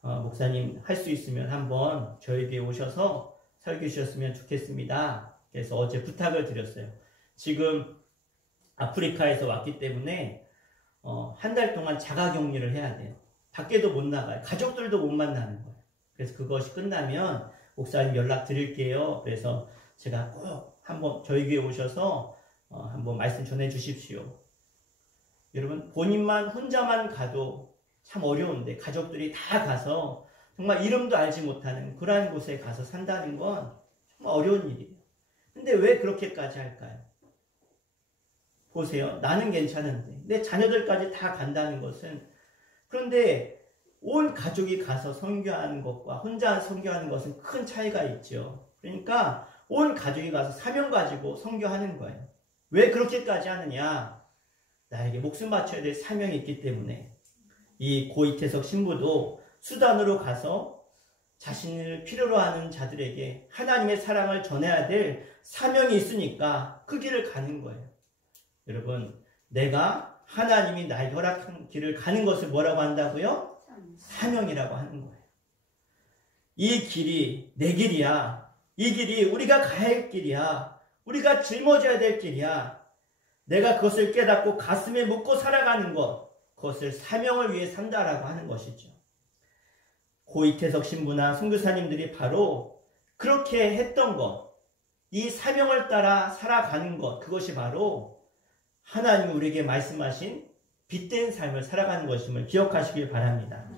목사님 할 수 있으면 한번 저에게 오셔서 설교 주셨으면 좋겠습니다. 그래서 어제 부탁을 드렸어요. 지금 아프리카에서 왔기 때문에 한 달 동안 자가격리를 해야 돼요. 밖에도 못 나가요. 가족들도 못 만나는 거예요. 그래서 그것이 끝나면 목사님 연락 드릴게요. 그래서 제가 꼭 한번 저희 교회 오셔서 한번 말씀 전해 주십시오. 여러분 본인만 혼자만 가도 참 어려운데 가족들이 다 가서 정말 이름도 알지 못하는 그러한 곳에 가서 산다는 건 정말 어려운 일이에요. 근데 왜 그렇게까지 할까요? 보세요. 나는 괜찮은데 내 자녀들까지 다 간다는 것은 그런데 온 가족이 가서 선교하는 것과 혼자 선교하는 것은 큰 차이가 있죠. 그러니까 온 가족이 가서 사명 가지고 선교하는 거예요. 왜 그렇게까지 하느냐? 나에게 목숨 바쳐야 될 사명이 있기 때문에 이 고이태석 신부도 수단으로 가서 자신을 필요로 하는 자들에게 하나님의 사랑을 전해야 될 사명이 있으니까 그 길을 가는 거예요. 여러분, 내가 하나님이 나에게 허락한 길을 가는 것을 뭐라고 한다고요? 사명이라고 하는 거예요. 이 길이 내 길이야. 이 길이 우리가 가야 할 길이야. 우리가 짊어져야 될 길이야. 내가 그것을 깨닫고 가슴에 묻고 살아가는 것, 그것을 사명을 위해 산다라고 하는 것이죠. 고이태석 신부나 선교사님들이 바로 그렇게 했던 것, 이 사명을 따라 살아가는 것, 그것이 바로 하나님이 우리에게 말씀하신 빛된 삶을 살아가는 것임을 기억하시길 바랍니다.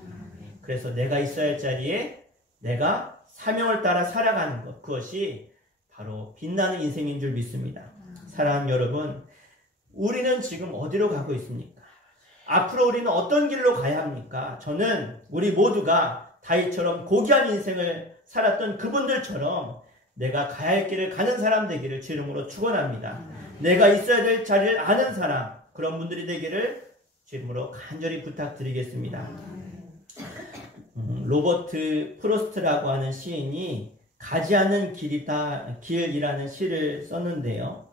그래서 내가 있어야 할 자리에 내가 사명을 따라 살아가는 것, 그것이 바로 빛나는 인생인 줄 믿습니다. 사랑하는 여러분, 우리는 지금 어디로 가고 있습니까? 앞으로 우리는 어떤 길로 가야 합니까? 저는 우리 모두가 다윗처럼 고귀한 인생을 살았던 그분들처럼 내가 가야 할 길을 가는 사람 되기를 주 이름으로 축원합니다. 내가 있어야 될 자리를 아는 사람, 그런 분들이 되기를 주 이름으로 간절히 부탁드리겠습니다. 로버트 프로스트라고 하는 시인이 가지 않는 길이라는 시를 썼는데요.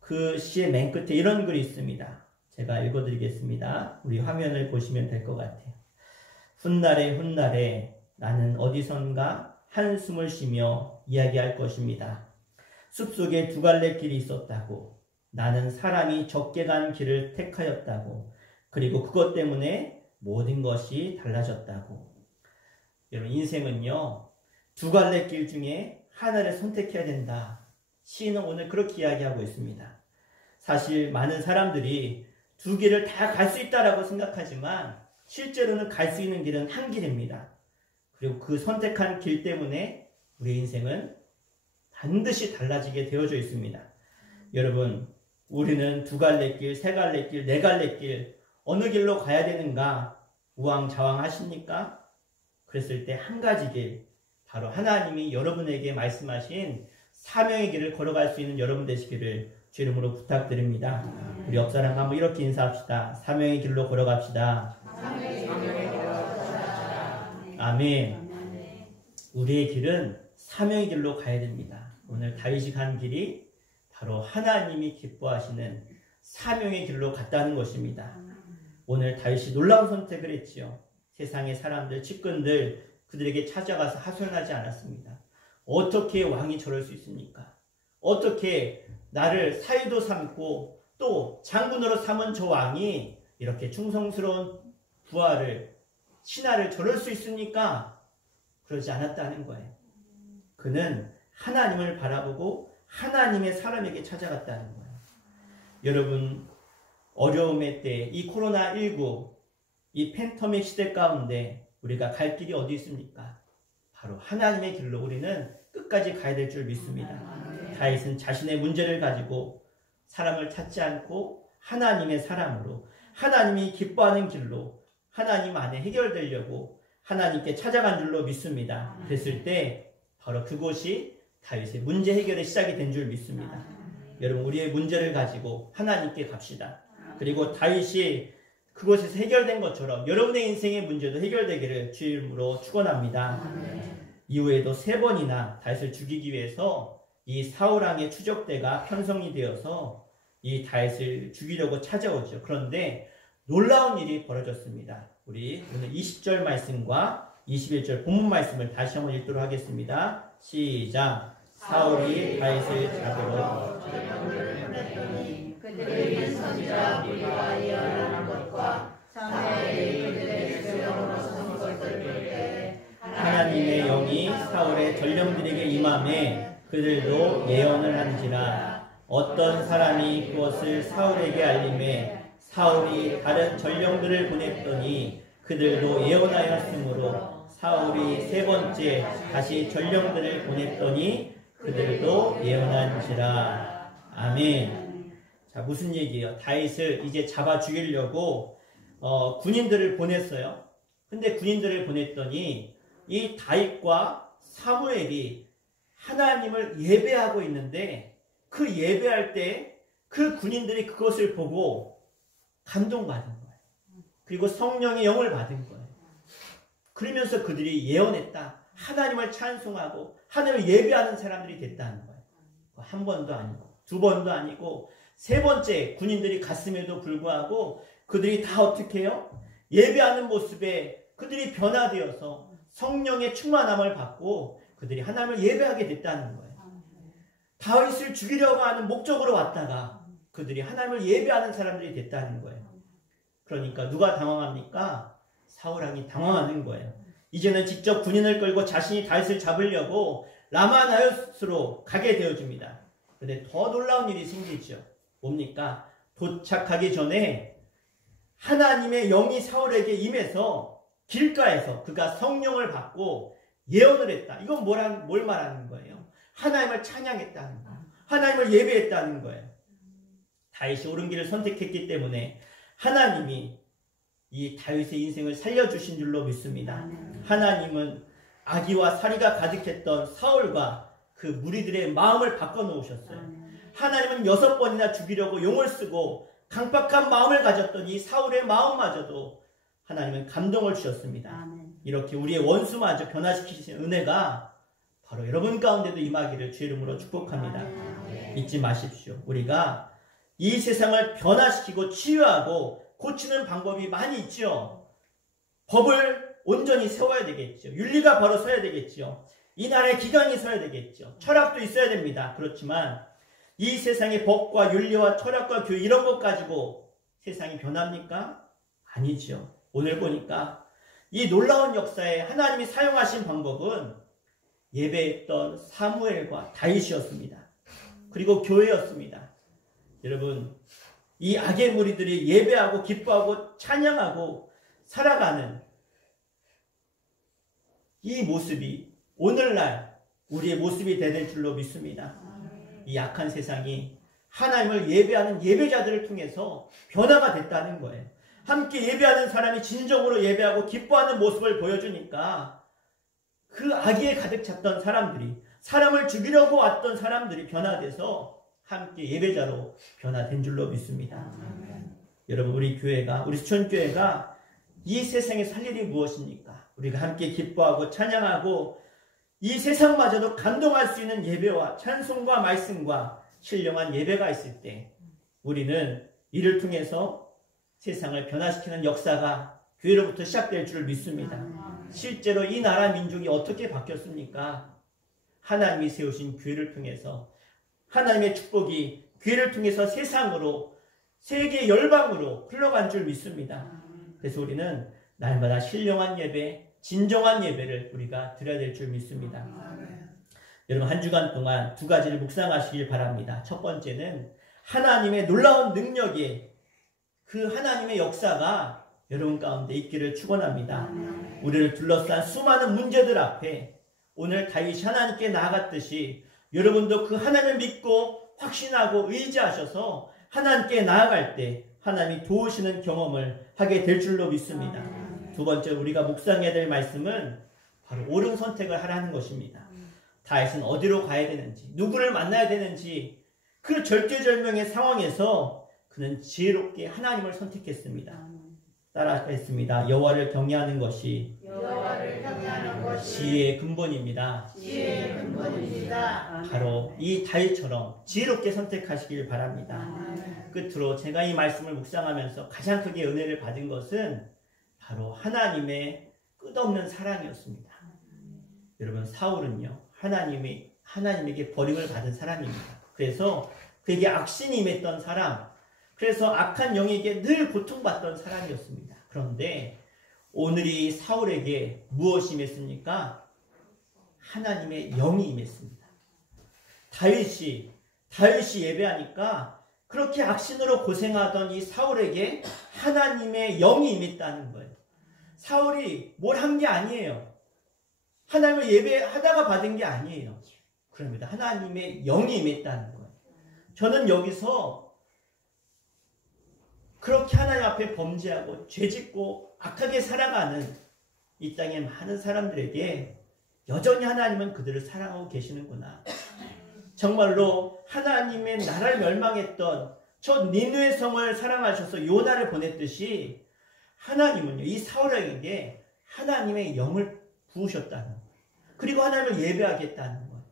그 시의 맨 끝에 이런 글이 있습니다. 제가 읽어드리겠습니다. 우리 화면을 보시면 될 것 같아요. 훗날에 나는 어디선가 한숨을 쉬며 이야기할 것입니다. 숲속에 두 갈래 길이 있었다고, 나는 사람이 적게 간 길을 택하였다고, 그리고 그것 때문에 모든 것이 달라졌다고. 여러분, 인생은요, 두 갈래 길 중에 하나를 선택해야 된다. 시인은 오늘 그렇게 이야기하고 있습니다. 사실 많은 사람들이 두 길을 다 갈 수 있다라고 생각하지만 실제로는 갈 수 있는 길은 한 길입니다. 그리고 그 선택한 길 때문에 우리 인생은 반드시 달라지게 되어져 있습니다. 여러분, 우리는 두 갈래 길, 세 갈래 길, 네 갈래 길 어느 길로 가야 되는가 우왕좌왕하십니까? 그랬을 때 한 가지 길, 바로 하나님이 여러분에게 말씀하신 사명의 길을 걸어갈 수 있는 여러분 되시기를 주 이름으로 부탁드립니다. 우리 옆사람 한번 이렇게 인사합시다. 사명의 길로 걸어갑시다. 아멘. 우리의 길은 사명의 길로 가야 됩니다. 오늘 다윗이 간 길이 바로 하나님이 기뻐하시는 사명의 길로 갔다는 것입니다. 오늘 다윗이 놀라운 선택을 했지요. 세상의 사람들, 측근들 그들에게 찾아가서 하소연하지 않았습니다. 어떻게 왕이 저럴 수 있습니까? 어떻게 나를 사위도 삼고 또 장군으로 삼은 저 왕이 이렇게 충성스러운 부하를, 신하를 저럴 수 있습니까? 그러지 않았다는 거예요. 그는 하나님을 바라보고 하나님의 사람에게 찾아갔다는 거예요. 여러분, 어려움의 때, 이 코로나19, 이 팬데믹 시대 가운데 우리가 갈 길이 어디 있습니까? 바로 하나님의 길로 우리는 끝까지 가야 될 줄 믿습니다. 다윗은 자신의 문제를 가지고 사람을 찾지 않고 하나님의 사람으로, 하나님이 기뻐하는 길로 하나님 안에 해결되려고 하나님께 찾아간 줄로 믿습니다. 그랬을 때 바로 그곳이 다윗의 문제 해결의 시작이 된 줄 믿습니다. 여러분, 우리의 문제를 가지고 하나님께 갑시다. 그리고 다윗이 그곳에서 해결된 것처럼 여러분의 인생의 문제도 해결되기를 주 이름으로 축원합니다. 이후에도 3번이나 다윗을 죽이기 위해서 이 사울왕의 추적대가 편성이 되어서 이 다윗을 죽이려고 찾아오죠. 그런데 놀라운 일이 벌어졌습니다. 우리 오늘 20절 말씀과 21절 본문 말씀을 다시 한번 읽도록 하겠습니다. 시작. 사울이 다윗을 잡으러 그들의 선지자 무리와 예언하는 것과 사마리아의 그들의 수령으로 선 것을 볼 때 하나님의 영이 사울의 전령들에게 임함에 그들도 예언을 한지라. 어떤 사람이 그것을 사울에게 알림해 사울이 다른 전령들을 보냈더니 그들도 예언하였으므로 사울이 3번째 다시 전령들을 보냈더니 그들도 예언한지라. 아멘. 자, 무슨 얘기예요? 다윗을 이제 잡아 죽이려고 군인들을 보냈어요. 근데 군인들을 보냈더니 이 다윗과 사무엘이 하나님을 예배하고 있는데 그 예배할 때 그 군인들이 그것을 보고 감동받은 거예요. 그리고 성령의 영을 받은 거예요. 그러면서 그들이 예언했다. 하나님을 찬송하고 하나님을 예배하는 사람들이 됐다는 거예요. 한 번도 아니고 두 번도 아니고 3번째 군인들이 갔음에도 불구하고 그들이 다 어떻게 해요? 예배하는 모습에 그들이 변화되어서 성령의 충만함을 받고 그들이 하나님을 예배하게 됐다는 거예요. 다윗을 죽이려고 하는 목적으로 왔다가 그들이 하나님을 예배하는 사람들이 됐다는 거예요. 그러니까 누가 당황합니까? 사울왕이 당황하는 거예요. 이제는 직접 군인을 끌고 자신이 다윗을 잡으려고 라마나요스로 가게 되어집니다. 그런데 더 놀라운 일이 생기죠. 뭡니까? 도착하기 전에 하나님의 영이 사울에게 임해서 길가에서 그가 성령을 받고 예언을 했다. 이건 뭘 말하는 거예요? 하나님을 찬양했다는 거예요. 하나님을 예배했다는 거예요. 다윗이 옳은 길을 선택했기 때문에 하나님이 이 다윗의 인생을 살려주신 줄로 믿습니다. 하나님은 악의와 살이가 가득했던 사울과 그 무리들의 마음을 바꿔놓으셨어요. 하나님은 6번이나 죽이려고 용을 쓰고 강팍한 마음을 가졌더니 사울의 마음마저도 하나님은 감동을 주셨습니다. 이렇게 우리의 원수마저 변화시키신 은혜가 바로 여러분 가운데도 임하기를 주 이름으로 축복합니다. 잊지 마십시오. 우리가 이 세상을 변화시키고 치유하고 고치는 방법이 많이 있죠. 법을 온전히 세워야 되겠죠. 윤리가 바로 서야 되겠죠. 이 나라의 기강이 서야 되겠죠. 철학도 있어야 됩니다. 그렇지만 이 세상의 법과 윤리와 철학과 교육 이런 것 가지고 세상이 변합니까? 아니죠. 오늘 보니까 이 놀라운 역사에 하나님이 사용하신 방법은 예배했던 사무엘과 다윗이었습니다. 그리고 교회였습니다. 여러분, 이 악의 무리들이 예배하고 기뻐하고 찬양하고 살아가는 이 모습이 오늘날 우리의 모습이 되는 줄로 믿습니다. 이 악한 세상이 하나님을 예배하는 예배자들을 통해서 변화가 됐다는 거예요. 함께 예배하는 사람이 진정으로 예배하고 기뻐하는 모습을 보여주니까 그 악에 가득 찼던 사람들이, 사람을 죽이려고 왔던 사람들이 변화돼서 함께 예배자로 변화된 줄로 믿습니다. 여러분, 우리 교회가, 우리 수천교회가 이 세상에서 할 일이 무엇입니까? 우리가 함께 기뻐하고 찬양하고 이 세상마저도 감동할 수 있는 예배와 찬송과 말씀과 신령한 예배가 있을 때 우리는 이를 통해서 세상을 변화시키는 역사가 교회로부터 시작될 줄 믿습니다. 실제로 이 나라 민족이 어떻게 바뀌었습니까? 하나님이 세우신 교회를 통해서, 하나님의 축복이 교회를 통해서 세상으로, 세계 열방으로 흘러간 줄 믿습니다. 그래서 우리는 날마다 신령한 예배, 진정한 예배를 우리가 드려야 될 줄 믿습니다. 여러분, 한 주간 동안 두 가지를 묵상하시길 바랍니다. 첫 번째는 하나님의 놀라운 능력에 그 하나님의 역사가 여러분 가운데 있기를 축원합니다. 우리를 둘러싼 수많은 문제들 앞에 오늘 다윗이 하나님께 나아갔듯이 여러분도 그 하나님을 믿고 확신하고 의지하셔서 하나님께 나아갈 때 하나님이 도우시는 경험을 하게 될 줄로 믿습니다. 두 번째 우리가 묵상해야 될 말씀은 바로 옳은 선택을 하라는 것입니다. 다윗은 어디로 가야 되는지, 누구를 만나야 되는지 그 절대절명의 상황에서 그는 지혜롭게 하나님을 선택했습니다. 따라하겠습니다. 여호와를 경외하는 것이 지혜의 근본입니다. 바로 이 다윗처럼 지혜롭게 선택하시길 바랍니다. 끝으로 제가 이 말씀을 묵상하면서 가장 크게 은혜를 받은 것은 바로 하나님의 끝없는 사랑이었습니다. 여러분, 사울은요, 하나님에게 버림을 받은 사람입니다. 그래서 그에게 악신이 임했던 사람, 그래서 악한 영에게 늘 고통받던 사람이었습니다. 그런데 오늘 이 사울에게 무엇이 임했습니까? 하나님의 영이 임했습니다. 다윗이 예배하니까 그렇게 악신으로 고생하던 이 사울에게 하나님의 영이 임했다는 거예요. 사울이 뭘 한 게 아니에요. 하나님을 예배하다가 받은 게 아니에요. 그럽니다. 하나님의 영이 임했다는 거예요. 저는 여기서 그렇게 하나님 앞에 범죄하고 죄짓고 악하게 살아가는 이 땅의 많은 사람들에게 여전히 하나님은 그들을 사랑하고 계시는구나. 정말로 하나님의 나라를 멸망했던 저 니느웨 성을 사랑하셔서 요나를 보냈듯이 하나님은요, 이 사울에게 하나님의 영을 부으셨다는 거예요. 그리고 하나님을 예배하겠다는 거예요.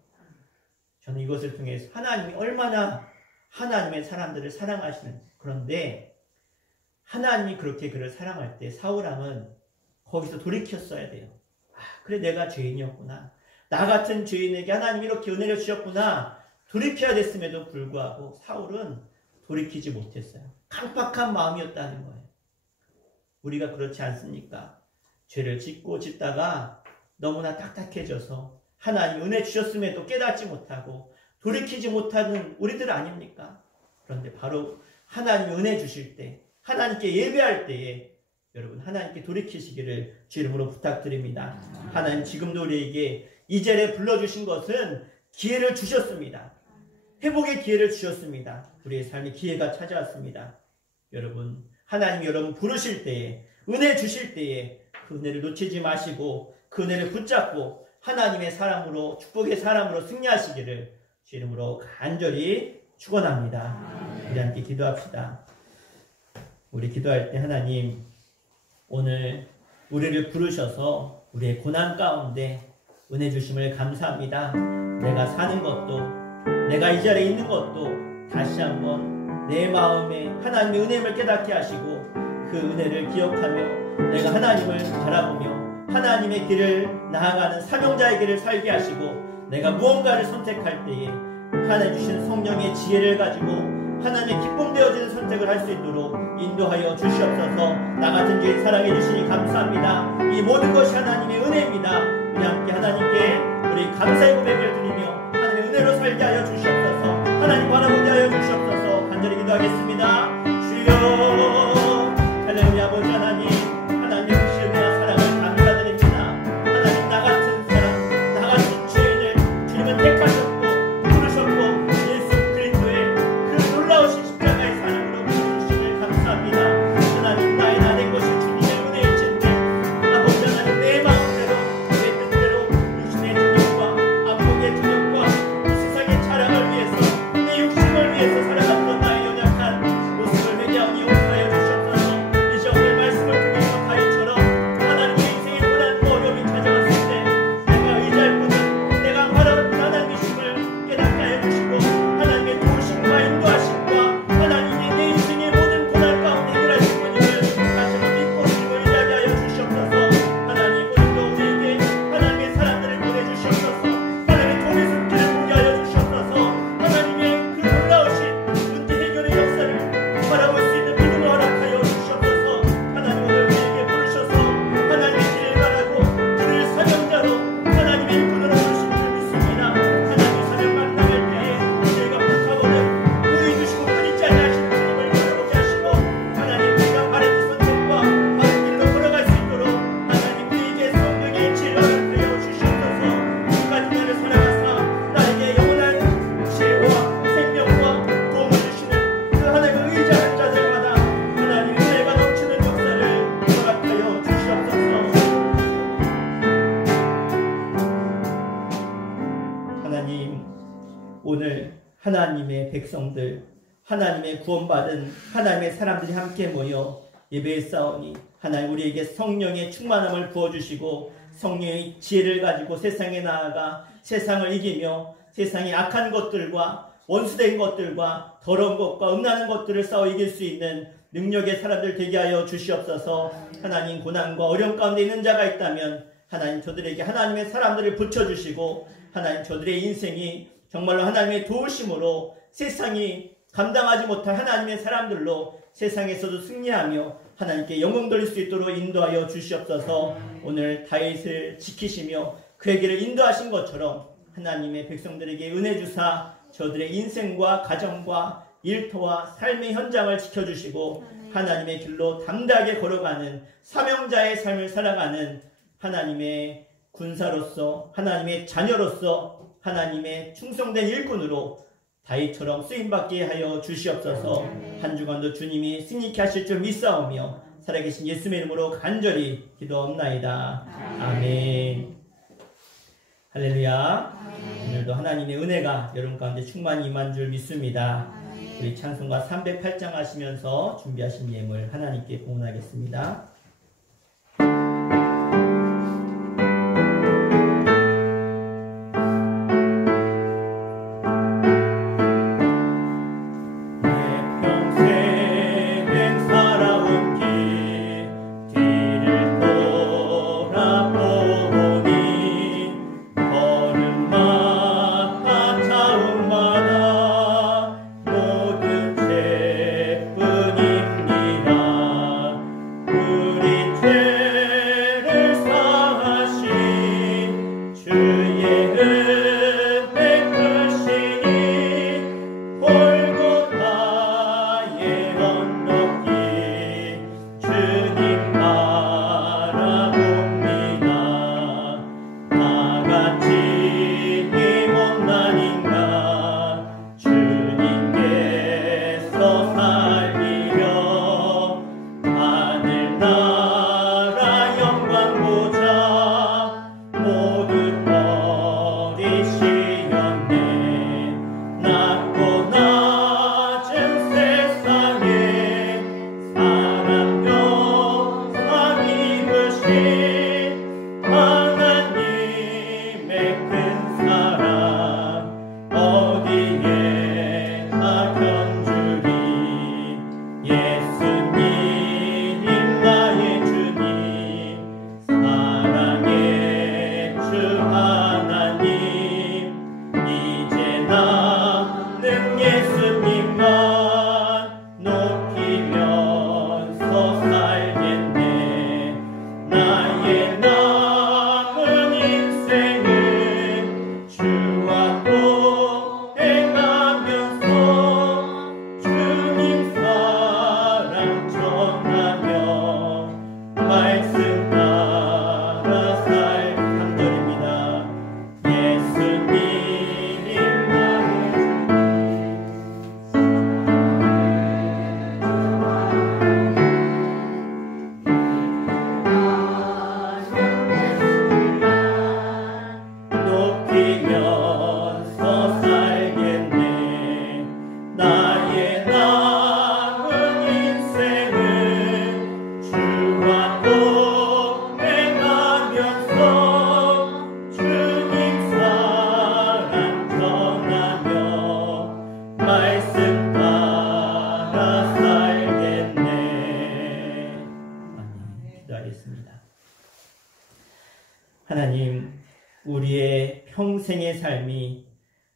저는 이것을 통해서 하나님이 얼마나 하나님의 사람들을 사랑하시는지. 그런데 하나님이 그렇게 그를 사랑할 때 사울왕은 거기서 돌이켰어야 돼요. 그래, 내가 죄인이었구나. 나 같은 죄인에게 하나님이 이렇게 은혜를 주셨구나. 돌이켜야 됐음에도 불구하고 사울은 돌이키지 못했어요. 강팍한 마음이었다는 거예요. 우리가 그렇지 않습니까? 죄를 짓다가 너무나 딱딱해져서 하나님이 은혜 주셨음에도 깨닫지 못하고 돌이키지 못하는 우리들 아닙니까? 그런데 바로 하나님이 은혜 주실 때, 하나님께 예배할 때에 여러분 하나님께 돌이키시기를 주 이름으로 부탁드립니다. 하나님 지금도 우리에게 이 자리에 불러주신 것은 기회를 주셨습니다. 회복의 기회를 주셨습니다. 우리의 삶의 기회가 찾아왔습니다. 여러분, 하나님이 여러분 부르실 때에, 은혜 주실 때에 그 은혜를 놓치지 마시고 그 은혜를 붙잡고 하나님의 사람으로, 축복의 사람으로 승리하시기를 주 이름으로 간절히 축원합니다. 우리 함께 기도합시다. 우리 기도할 때 하나님, 오늘 우리를 부르셔서 우리의 고난 가운데 은혜 주심을 감사합니다. 내가 사는 것도, 내가 이 자리에 있는 것도 다시 한번 내 마음에 하나님의 은혜를 깨닫게 하시고 그 은혜를 기억하며 내가 하나님을 바라보며 하나님의 길을 나아가는 사명자의 길을 살게 하시고 내가 무언가를 선택할 때에 하나님 주신 성령의 지혜를 가지고 하나님의 기쁨 되어지는 선택을 할 수 있도록 인도하여 주시옵소서. 나 같은 죄인 사랑해 주시니 감사합니다. 이 모든 것이 하나님의 은혜입니다. 우리 함께 하나님께 우리 감사의 고백을 드리며 하나님의 은혜로 살게 하여 주시옵소서. 하나님 바라보게 하여 주시옵소서. 간절히 기도하겠습니다. 주여 할렐루야. 아버지 하나님, 하나님의 크신 은혜와 사랑을 감사드립니다. 하나님, 나 같은 사람, 나 같은 죄인을 주님은 택하셨고 부르셨고 예수 그리스도의 그 놀라우신 십자가의 사랑으로 부르심을 감사합니다. 하나님, 나의 나 된 것이 주님의 은혜이신데 아버지 하나님, 내 마음대로 내 뜻대로 육신의 저녁과 안목의 저녁과 이 세상의 자랑을 위해서 내 육신을 위해서 살아갔던 나의 연약한 모습을 회개하니 용서하여 주시옵소서. 이제 오늘 말씀을 통해서 다윗처럼 하나님의 인생의 고난과 어려움이 찾아왔을 때 내가 의지할 분은 내가 바라볼 분 하나님의 힘을 깨닫게 하여 주시고 하나님의 도우심과 인도하심과 하나님이 내 인생의 모든 고난 가운데 해결하실 분임을 다시 한번 믿고 주님을 의지하게 하여 주시옵소서. 하나님, 오늘도 우리에게 하나님의 사람들을 보내주시옵소서. 하나님의 도움의 손길을 보게 하여 주시옵소서. 하나님의 그 놀라우신 문제 해결의 역사를 바라볼 수 있는 믿음을 허락하여 주시옵소서. 하나님, 오늘 우리에게 부르셔서 하나님의 길을 가라고 그를 사명자로 하나님의 일꾼으로 부르신 줄 믿습니다. 하나님, 사명 감당할 때에 우리가 불타오른 의의 주시고 끊이지 아니하시는 주님을 바라보게 하시고 하나님, 우리가 바른 선택과 바른 길로 걸어갈 수 있도록 하나님 우리에게 성령의 지혜를 허락하여 주시옵소서. 끝까지 나를 살아가사 나에게 영원한 지혜와 생명과 도움을 주시는 그 하나님을 의지하는 자들마다 하나님 은혜가 넘치는 역사를 허락하여 주시옵소서. 하나님, 오늘 하나님의 백성들, 하나님의 구원받은 하나님의 사람들이 함께 모여 예배했사오니 하나님, 우리에게 성령의 충만함을 부어주시고 성령의 지혜를 가지고 세상에 나아가 세상을 이기며 세상의 악한 것들과 원수된 것들과 더러운 것과 음란한 것들을 싸워 이길 수 있는 능력의 사람들 되게 하여 주시옵소서. 하나님, 고난과 어려움 가운데 있는 자가 있다면 하나님, 저들에게 하나님의 사람들을 붙여주시고 하나님, 저들의 인생이 정말로 하나님의 도우심으로 세상이 감당하지 못할 하나님의 사람들로 세상에서도 승리하며 하나님께 영광 돌릴 수 있도록 인도하여 주시옵소서. 오늘 다윗을 지키시며 그에게를 인도하신 것처럼 하나님의 백성들에게 은혜 주사 저들의 인생과 가정과 일터와 삶의 현장을 지켜주시고 하나님의 길로 담대하게 걸어가는 사명자의 삶을 살아가는 하나님의 군사로서, 하나님의 자녀로서, 하나님의 충성된 일꾼으로 다윗처럼 쓰임받게 하여 주시옵소서. 한 주간도 주님이 승리케 하실 줄 믿사오며 살아계신 예수의 이름으로 간절히 기도옵나이다. 아멘. 할렐루야. 오늘도 하나님의 은혜가 여러분 가운데 충만히 임한 줄 믿습니다. 우리 찬송가 308장 하시면서 준비하신 예물 하나님께 공헌하겠습니다. 그 하나님, 우리의 평생의 삶이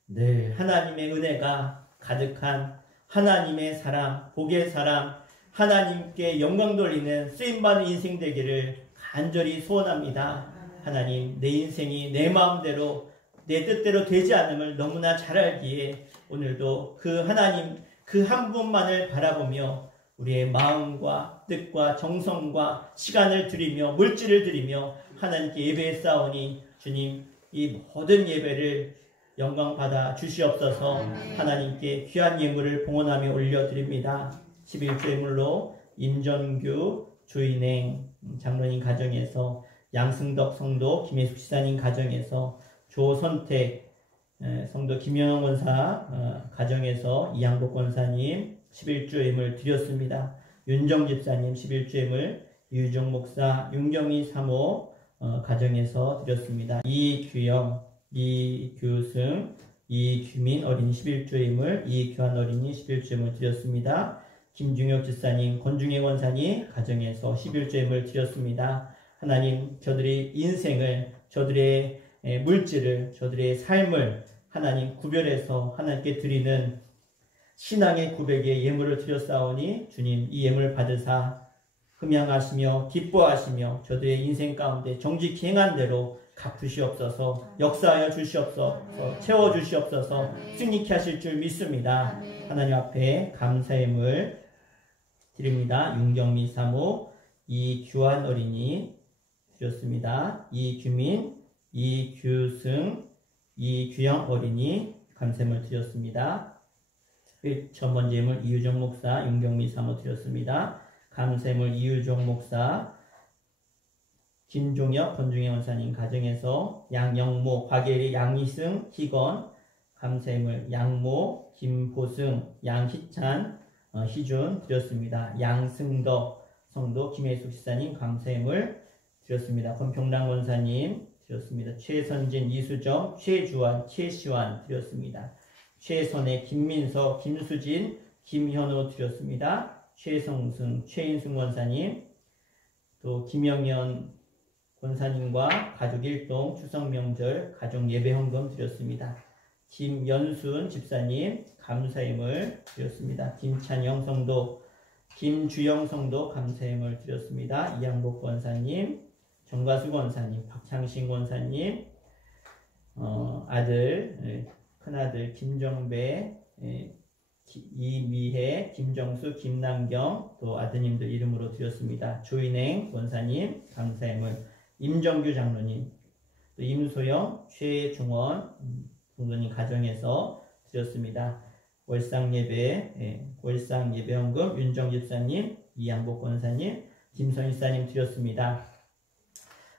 늘 하나님의 은혜가 가득한 하나님의 사람, 복의 사람, 하나님께 영광 돌리는 쓰임받는 인생 되기를 간절히 소원합니다. 하나님, 내 인생이 내 마음대로 내 뜻대로 되지 않음을 너무나 잘 알기에 오늘도 그 하나님 그 한 분만을 바라보며 우리의 마음과 뜻과 정성과 시간을 드리며 물질을 드리며 하나님께 예배했사오니 주님, 이 모든 예배를 영광 받아 주시옵소서. 하나님께 귀한 예물을 봉헌하며 올려드립니다. 11조 예물로 임전규 조인행 장로님 가정에서, 양승덕 성도 김혜숙 시사님 가정에서, 조선택 성도 김영영 권사 가정에서 이양복 권사님 11조 예물 드렸습니다. 윤정 집사님 11조 예물, 유종 목사, 윤경희 사모 가정에서 드렸습니다. 이규영, 이규승, 이규민 어린이 11조 예물, 이규환 어린이 11조 예물 드렸습니다. 김중혁 집사님, 권중혜 권사님 가정에서 11조 예물 드렸습니다. 하나님, 저들의 인생을, 저들의 물질을, 저들의 삶을 하나님 구별해서 하나님께 드리는 신앙의 고백에 예물을 드렸사오니 주님, 이 예물 받으사 흠양하시며 기뻐하시며 저들의 인생 가운데 정직히 행한 대로 갚으시옵소서, 역사하여 주시옵소서, 채워주시옵소서, 승리케 하실 줄 믿습니다. 하나님 앞에 감사의 예물 드립니다. 윤경미 사모, 이규환 어린이 드렸습니다. 이규민, 이규승, 이규영 어린이 감사예물 드렸습니다. 첫 번째 예물 이유정 목사, 윤경미 사모 드렸습니다. 감사예물 이유정 목사, 김종혁, 권중혜 원사님 가정에서 양영모, 곽예리, 양희승, 희건 감사예물, 양모, 김보승, 양희찬, 희준 드렸습니다. 양승덕 성도 김혜숙 시사님 감사예물 드렸습니다. 권평랑 원사님 드렸습니다. 최선진, 이수정, 최주환, 최시환 드렸습니다. 최선혜, 김민서, 김수진, 김현우 드렸습니다. 최성승, 최인승 원사님, 또 김영현 권사님과 가족 일동 추석 명절 가족 예배 헌금 드렸습니다. 김연순 집사님 감사예물 드렸습니다. 김찬영 성도, 김주영 성도 감사예물 드렸습니다. 이양복 권사님, 정가수 권사님, 박창신 권사님, 아들, 큰아들 김정배, 이미혜, 김정수, 김남경, 또 아드님들 이름으로 드렸습니다. 조인행 권사님 감사예물, 임정규 장로님, 또 임소영, 최종원 성도님 가정에서 드렸습니다. 월상 예배 헌금 윤정 집사님, 이양복 권사님, 김선희 사님 드렸습니다.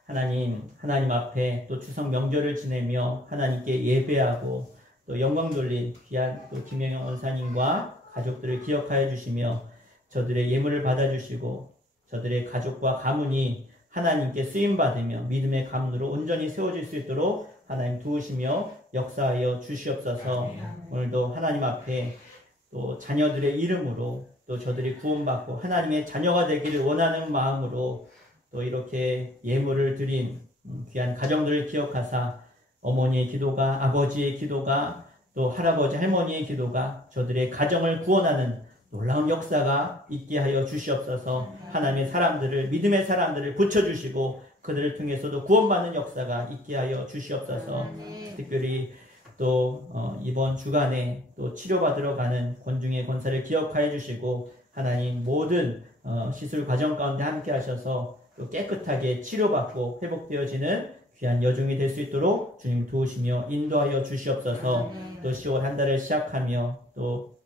하나님 앞에 또 추석 명절을 지내며 하나님께 예배하고 또 영광 돌린 귀한 또 김영영 원사님과 가족들을 기억하여 주시며 저들의 예물을 받아주시고 저들의 가족과 가문이 하나님께 쓰임받으며 믿음의 가문으로 온전히 세워질 수 있도록 하나님 도우시며 역사하여 주시옵소서. 오늘도 하나님 앞에 또 자녀들의 이름으로 또 저들이 구원받고 하나님의 자녀가 되기를 원하는 마음으로 또 이렇게 예물을 드린 귀한 가정들을 기억하사 어머니의 기도가, 아버지의 기도가, 또 할아버지 할머니의 기도가 저들의 가정을 구원하는 놀라운 역사가 있게 하여 주시옵소서. 하나님의 사람들을, 믿음의 사람들을 붙여주시고 그들을 통해서도 구원받는 역사가 있게 하여 주시옵소서. 특별히 또 이번 주간에 또 치료받으러 가는 권중의 권사를 기억하여 주시고 하나님 모든 시술 과정 가운데 함께 하셔서 또 깨끗하게 치료받고 회복되어지는 귀한 여종이 될 수 있도록 주님 도우시며 인도하여 주시옵소서. 또 10월 한 달을 시작하며 또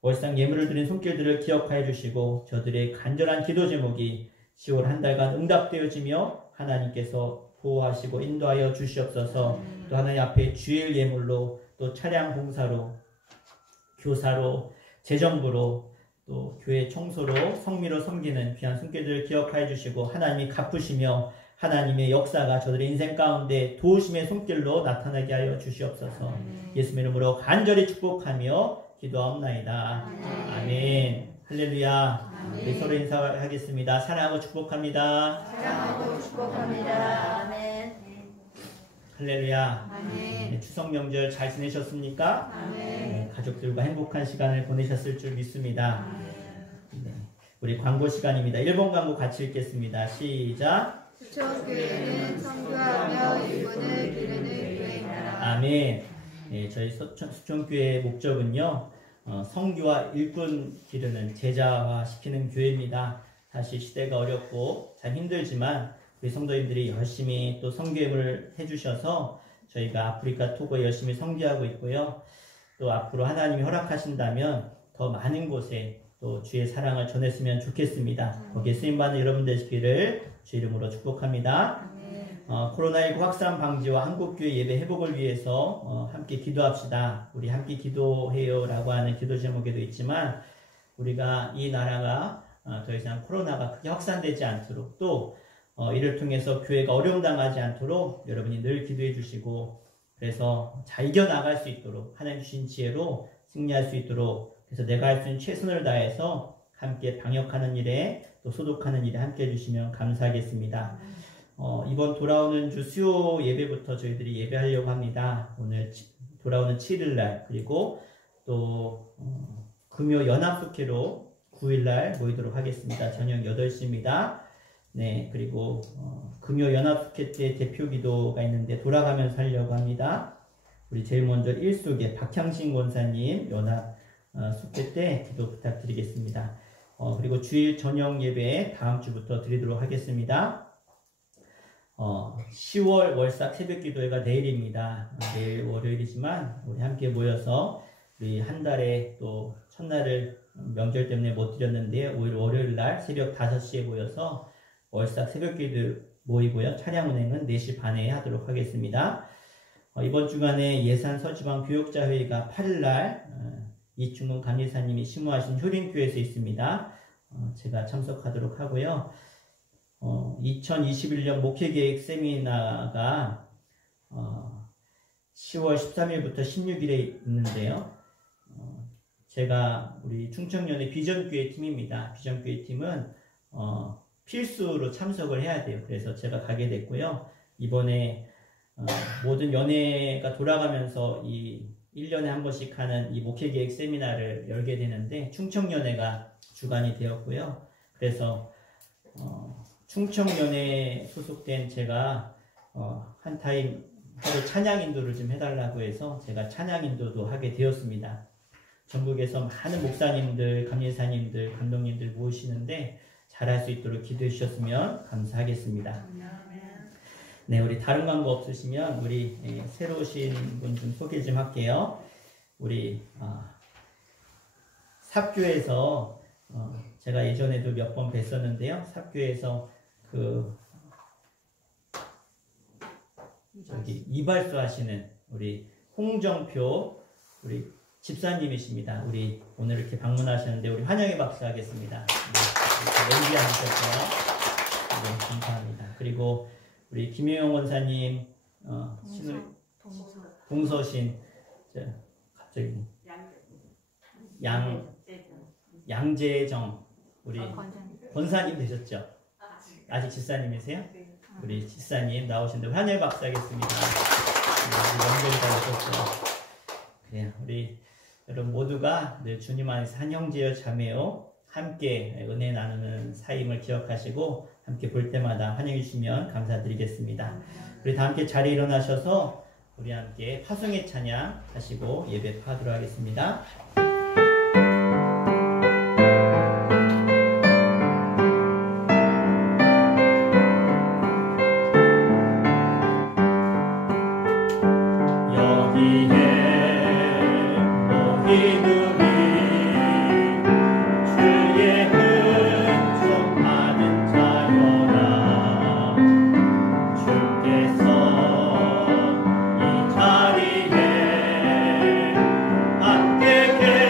월상 예물을 드린 손길들을 기억하여 주시고 저들의 간절한 기도 제목이 10월 한 달간 응답되어지며 하나님께서 보호하시고 인도하여 주시옵소서. 또 하나님 앞에 주일 예물로 또 차량 봉사로, 교사로, 재정부로, 또 교회 청소로, 성미로 섬기는 귀한 손길들을 기억하여 주시고 하나님이 갚으시며 하나님의 역사가 저들의 인생 가운데 도우심의 손길로 나타나게 하여 주시옵소서. 예수님의 이름으로 간절히 축복하며 기도하옵나이다. 아멘. 할렐루야. 우리 서로 인사하겠습니다. 사랑하고 축복합니다. 사랑하고 축복합니다. 아멘. 할렐루야. 아멘. 네, 추석 명절 잘 지내셨습니까? 아멘. 네, 가족들과 행복한 시간을 보내셨을 줄 믿습니다. 네, 우리 광고 시간입니다. 1번 광고 같이 읽겠습니다. 시작. 수천교회는 선교하며 일꾼을 기르는 교회입니다. 아멘. 네, 저희 수천교회의 목적은요, 선교와 일꾼 기르는 제자화 시키는 교회입니다. 사실 시대가 어렵고 참 힘들지만 우리 성도님들이 열심히 또 선교임을 해주셔서 저희가 아프리카 토고에 열심히 선교하고 있고요. 또 앞으로 하나님이 허락하신다면 더 많은 곳에 또 주의 사랑을 전했으면 좋겠습니다. 거기에 쓰임받는 여러분 되시기를 주 이름으로 축복합니다. 코로나19 확산 방지와 한국교회 예배 회복을 위해서 함께 기도합시다. 우리 함께 기도해요 라고 하는 기도 제목에도 있지만 우리가 이 나라가 더 이상 코로나가 크게 확산되지 않도록 또 이를 통해서 교회가 어려움 당하지 않도록 여러분이 늘 기도해 주시고 그래서 잘 이겨나갈 수 있도록 하나님 주신 지혜로 승리할 수 있도록 그래서 내가 할 수 있는 최선을 다해서 함께 방역하는 일에 또 소독하는 일에 함께 해주시면 감사하겠습니다. 이번 돌아오는 주 수요 예배부터 저희들이 예배하려고 합니다. 오늘 돌아오는 7일날 그리고 또 금요 연합숙회로 9일날 모이도록 하겠습니다. 저녁 8시입니다. 네, 그리고 금요 연합숙회 때 대표 기도가 있는데 돌아가면서 하려고 합니다. 우리 제일 먼저 일숙의 박향신 권사님 연합 숙회 때 기도 부탁드리겠습니다. 그리고 주일 저녁 예배 다음 주부터 드리도록 하겠습니다. 10월 월삭 새벽 기도회가 내일입니다. 내일 월요일이지만 우리 함께 모여서 우리 한 달에 또 첫날을 명절 때문에 못 드렸는데 오늘 월요일 날 새벽 5시에 모여서 월삭 새벽 기도 모이고요. 차량 운행은 4시 반에 하도록 하겠습니다. 이번 주간에 예산 서지방 교역자 회의가 8일 날 이충근 감리사님이 심무하신 효림교회에서 있습니다. 제가 참석하도록 하고요. 2021년 목회계획 세미나가 10월 13일부터 16일에 있는데요. 제가 우리 충청연의 비전교회 팀입니다. 비전교회 팀은 필수로 참석을 해야 돼요. 그래서 제가 가게 됐고요. 이번에 모든 연회가 돌아가면서 이 1년에 한 번씩 하는 이 목회계획 세미나를 열게 되는데 충청연회가 주관이 되었고요. 그래서 충청연회에 소속된 제가 한 타임 하루 찬양 인도를 좀 해달라고 해서 제가 찬양 인도도 하게 되었습니다. 전국에서 많은 목사님들, 감리사님들, 감독님들 모이시는데 잘할 수 있도록 기도해 주셨으면 감사하겠습니다. 네, 우리 다른 광고 없으시면 우리 새로 오신 분 좀 소개 좀 할게요. 우리 삽교에서 제가 예전에도 몇 번 뵀었는데요. 삽교에서 저기 이발소 하시는 우리 홍정표 우리 집사님이십니다. 우리 오늘 이렇게 방문하셨는데 우리 환영의 박수 하겠습니다. 네, 연기 앉으셨고요. 네, 감사합니다. 그리고 우리 김효영 원사님, 동서신, 갑자기 양재정 우리 권사님 되셨죠? 아직 집사님이세요? 우리 집사님 나오신데 환영의 박수 하겠습니다. 연결이 다 오셨어요. 네, 우리 여러분 모두가 늘 주님 안에서 한 형제여 자매요 함께 은혜 나누는 사임을 기억하시고 함께 볼 때마다 환영해 주시면 감사드리겠습니다. 우리 다 함께 자리에 일어나셔서 우리 함께 파송의 찬양 하시고 예배 하도록 하겠습니다. 함께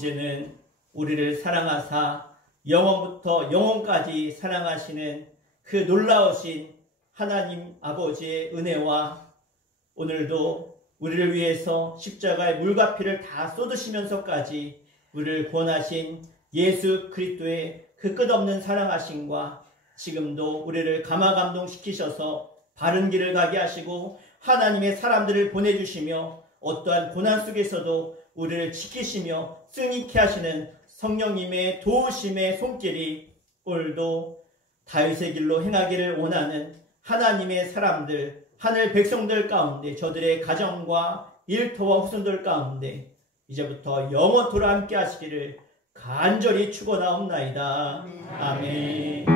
이제는 우리를 사랑하사 영원부터 영원까지 사랑하시는 그 놀라우신 하나님 아버지의 은혜와 오늘도 우리를 위해서 십자가의 물과 피를 다 쏟으시면서까지 우리를 구원하신 예수 그리스도의 그 끝없는 사랑하심과 지금도 우리를 감화감동시키셔서 바른 길을 가게 하시고 하나님의 사람들을 보내주시며 어떠한 고난 속에서도 우리를 지키시며 승리케 하시는 성령님의 도우심의 손길이 오늘도 다윗의 길로 행하기를 원하는 하나님의 사람들, 하늘 백성들 가운데 저들의 가정과 일터와 후손들 가운데 이제부터 영원토록 함께 하시기를 간절히 축원하옵나이다. 아멘.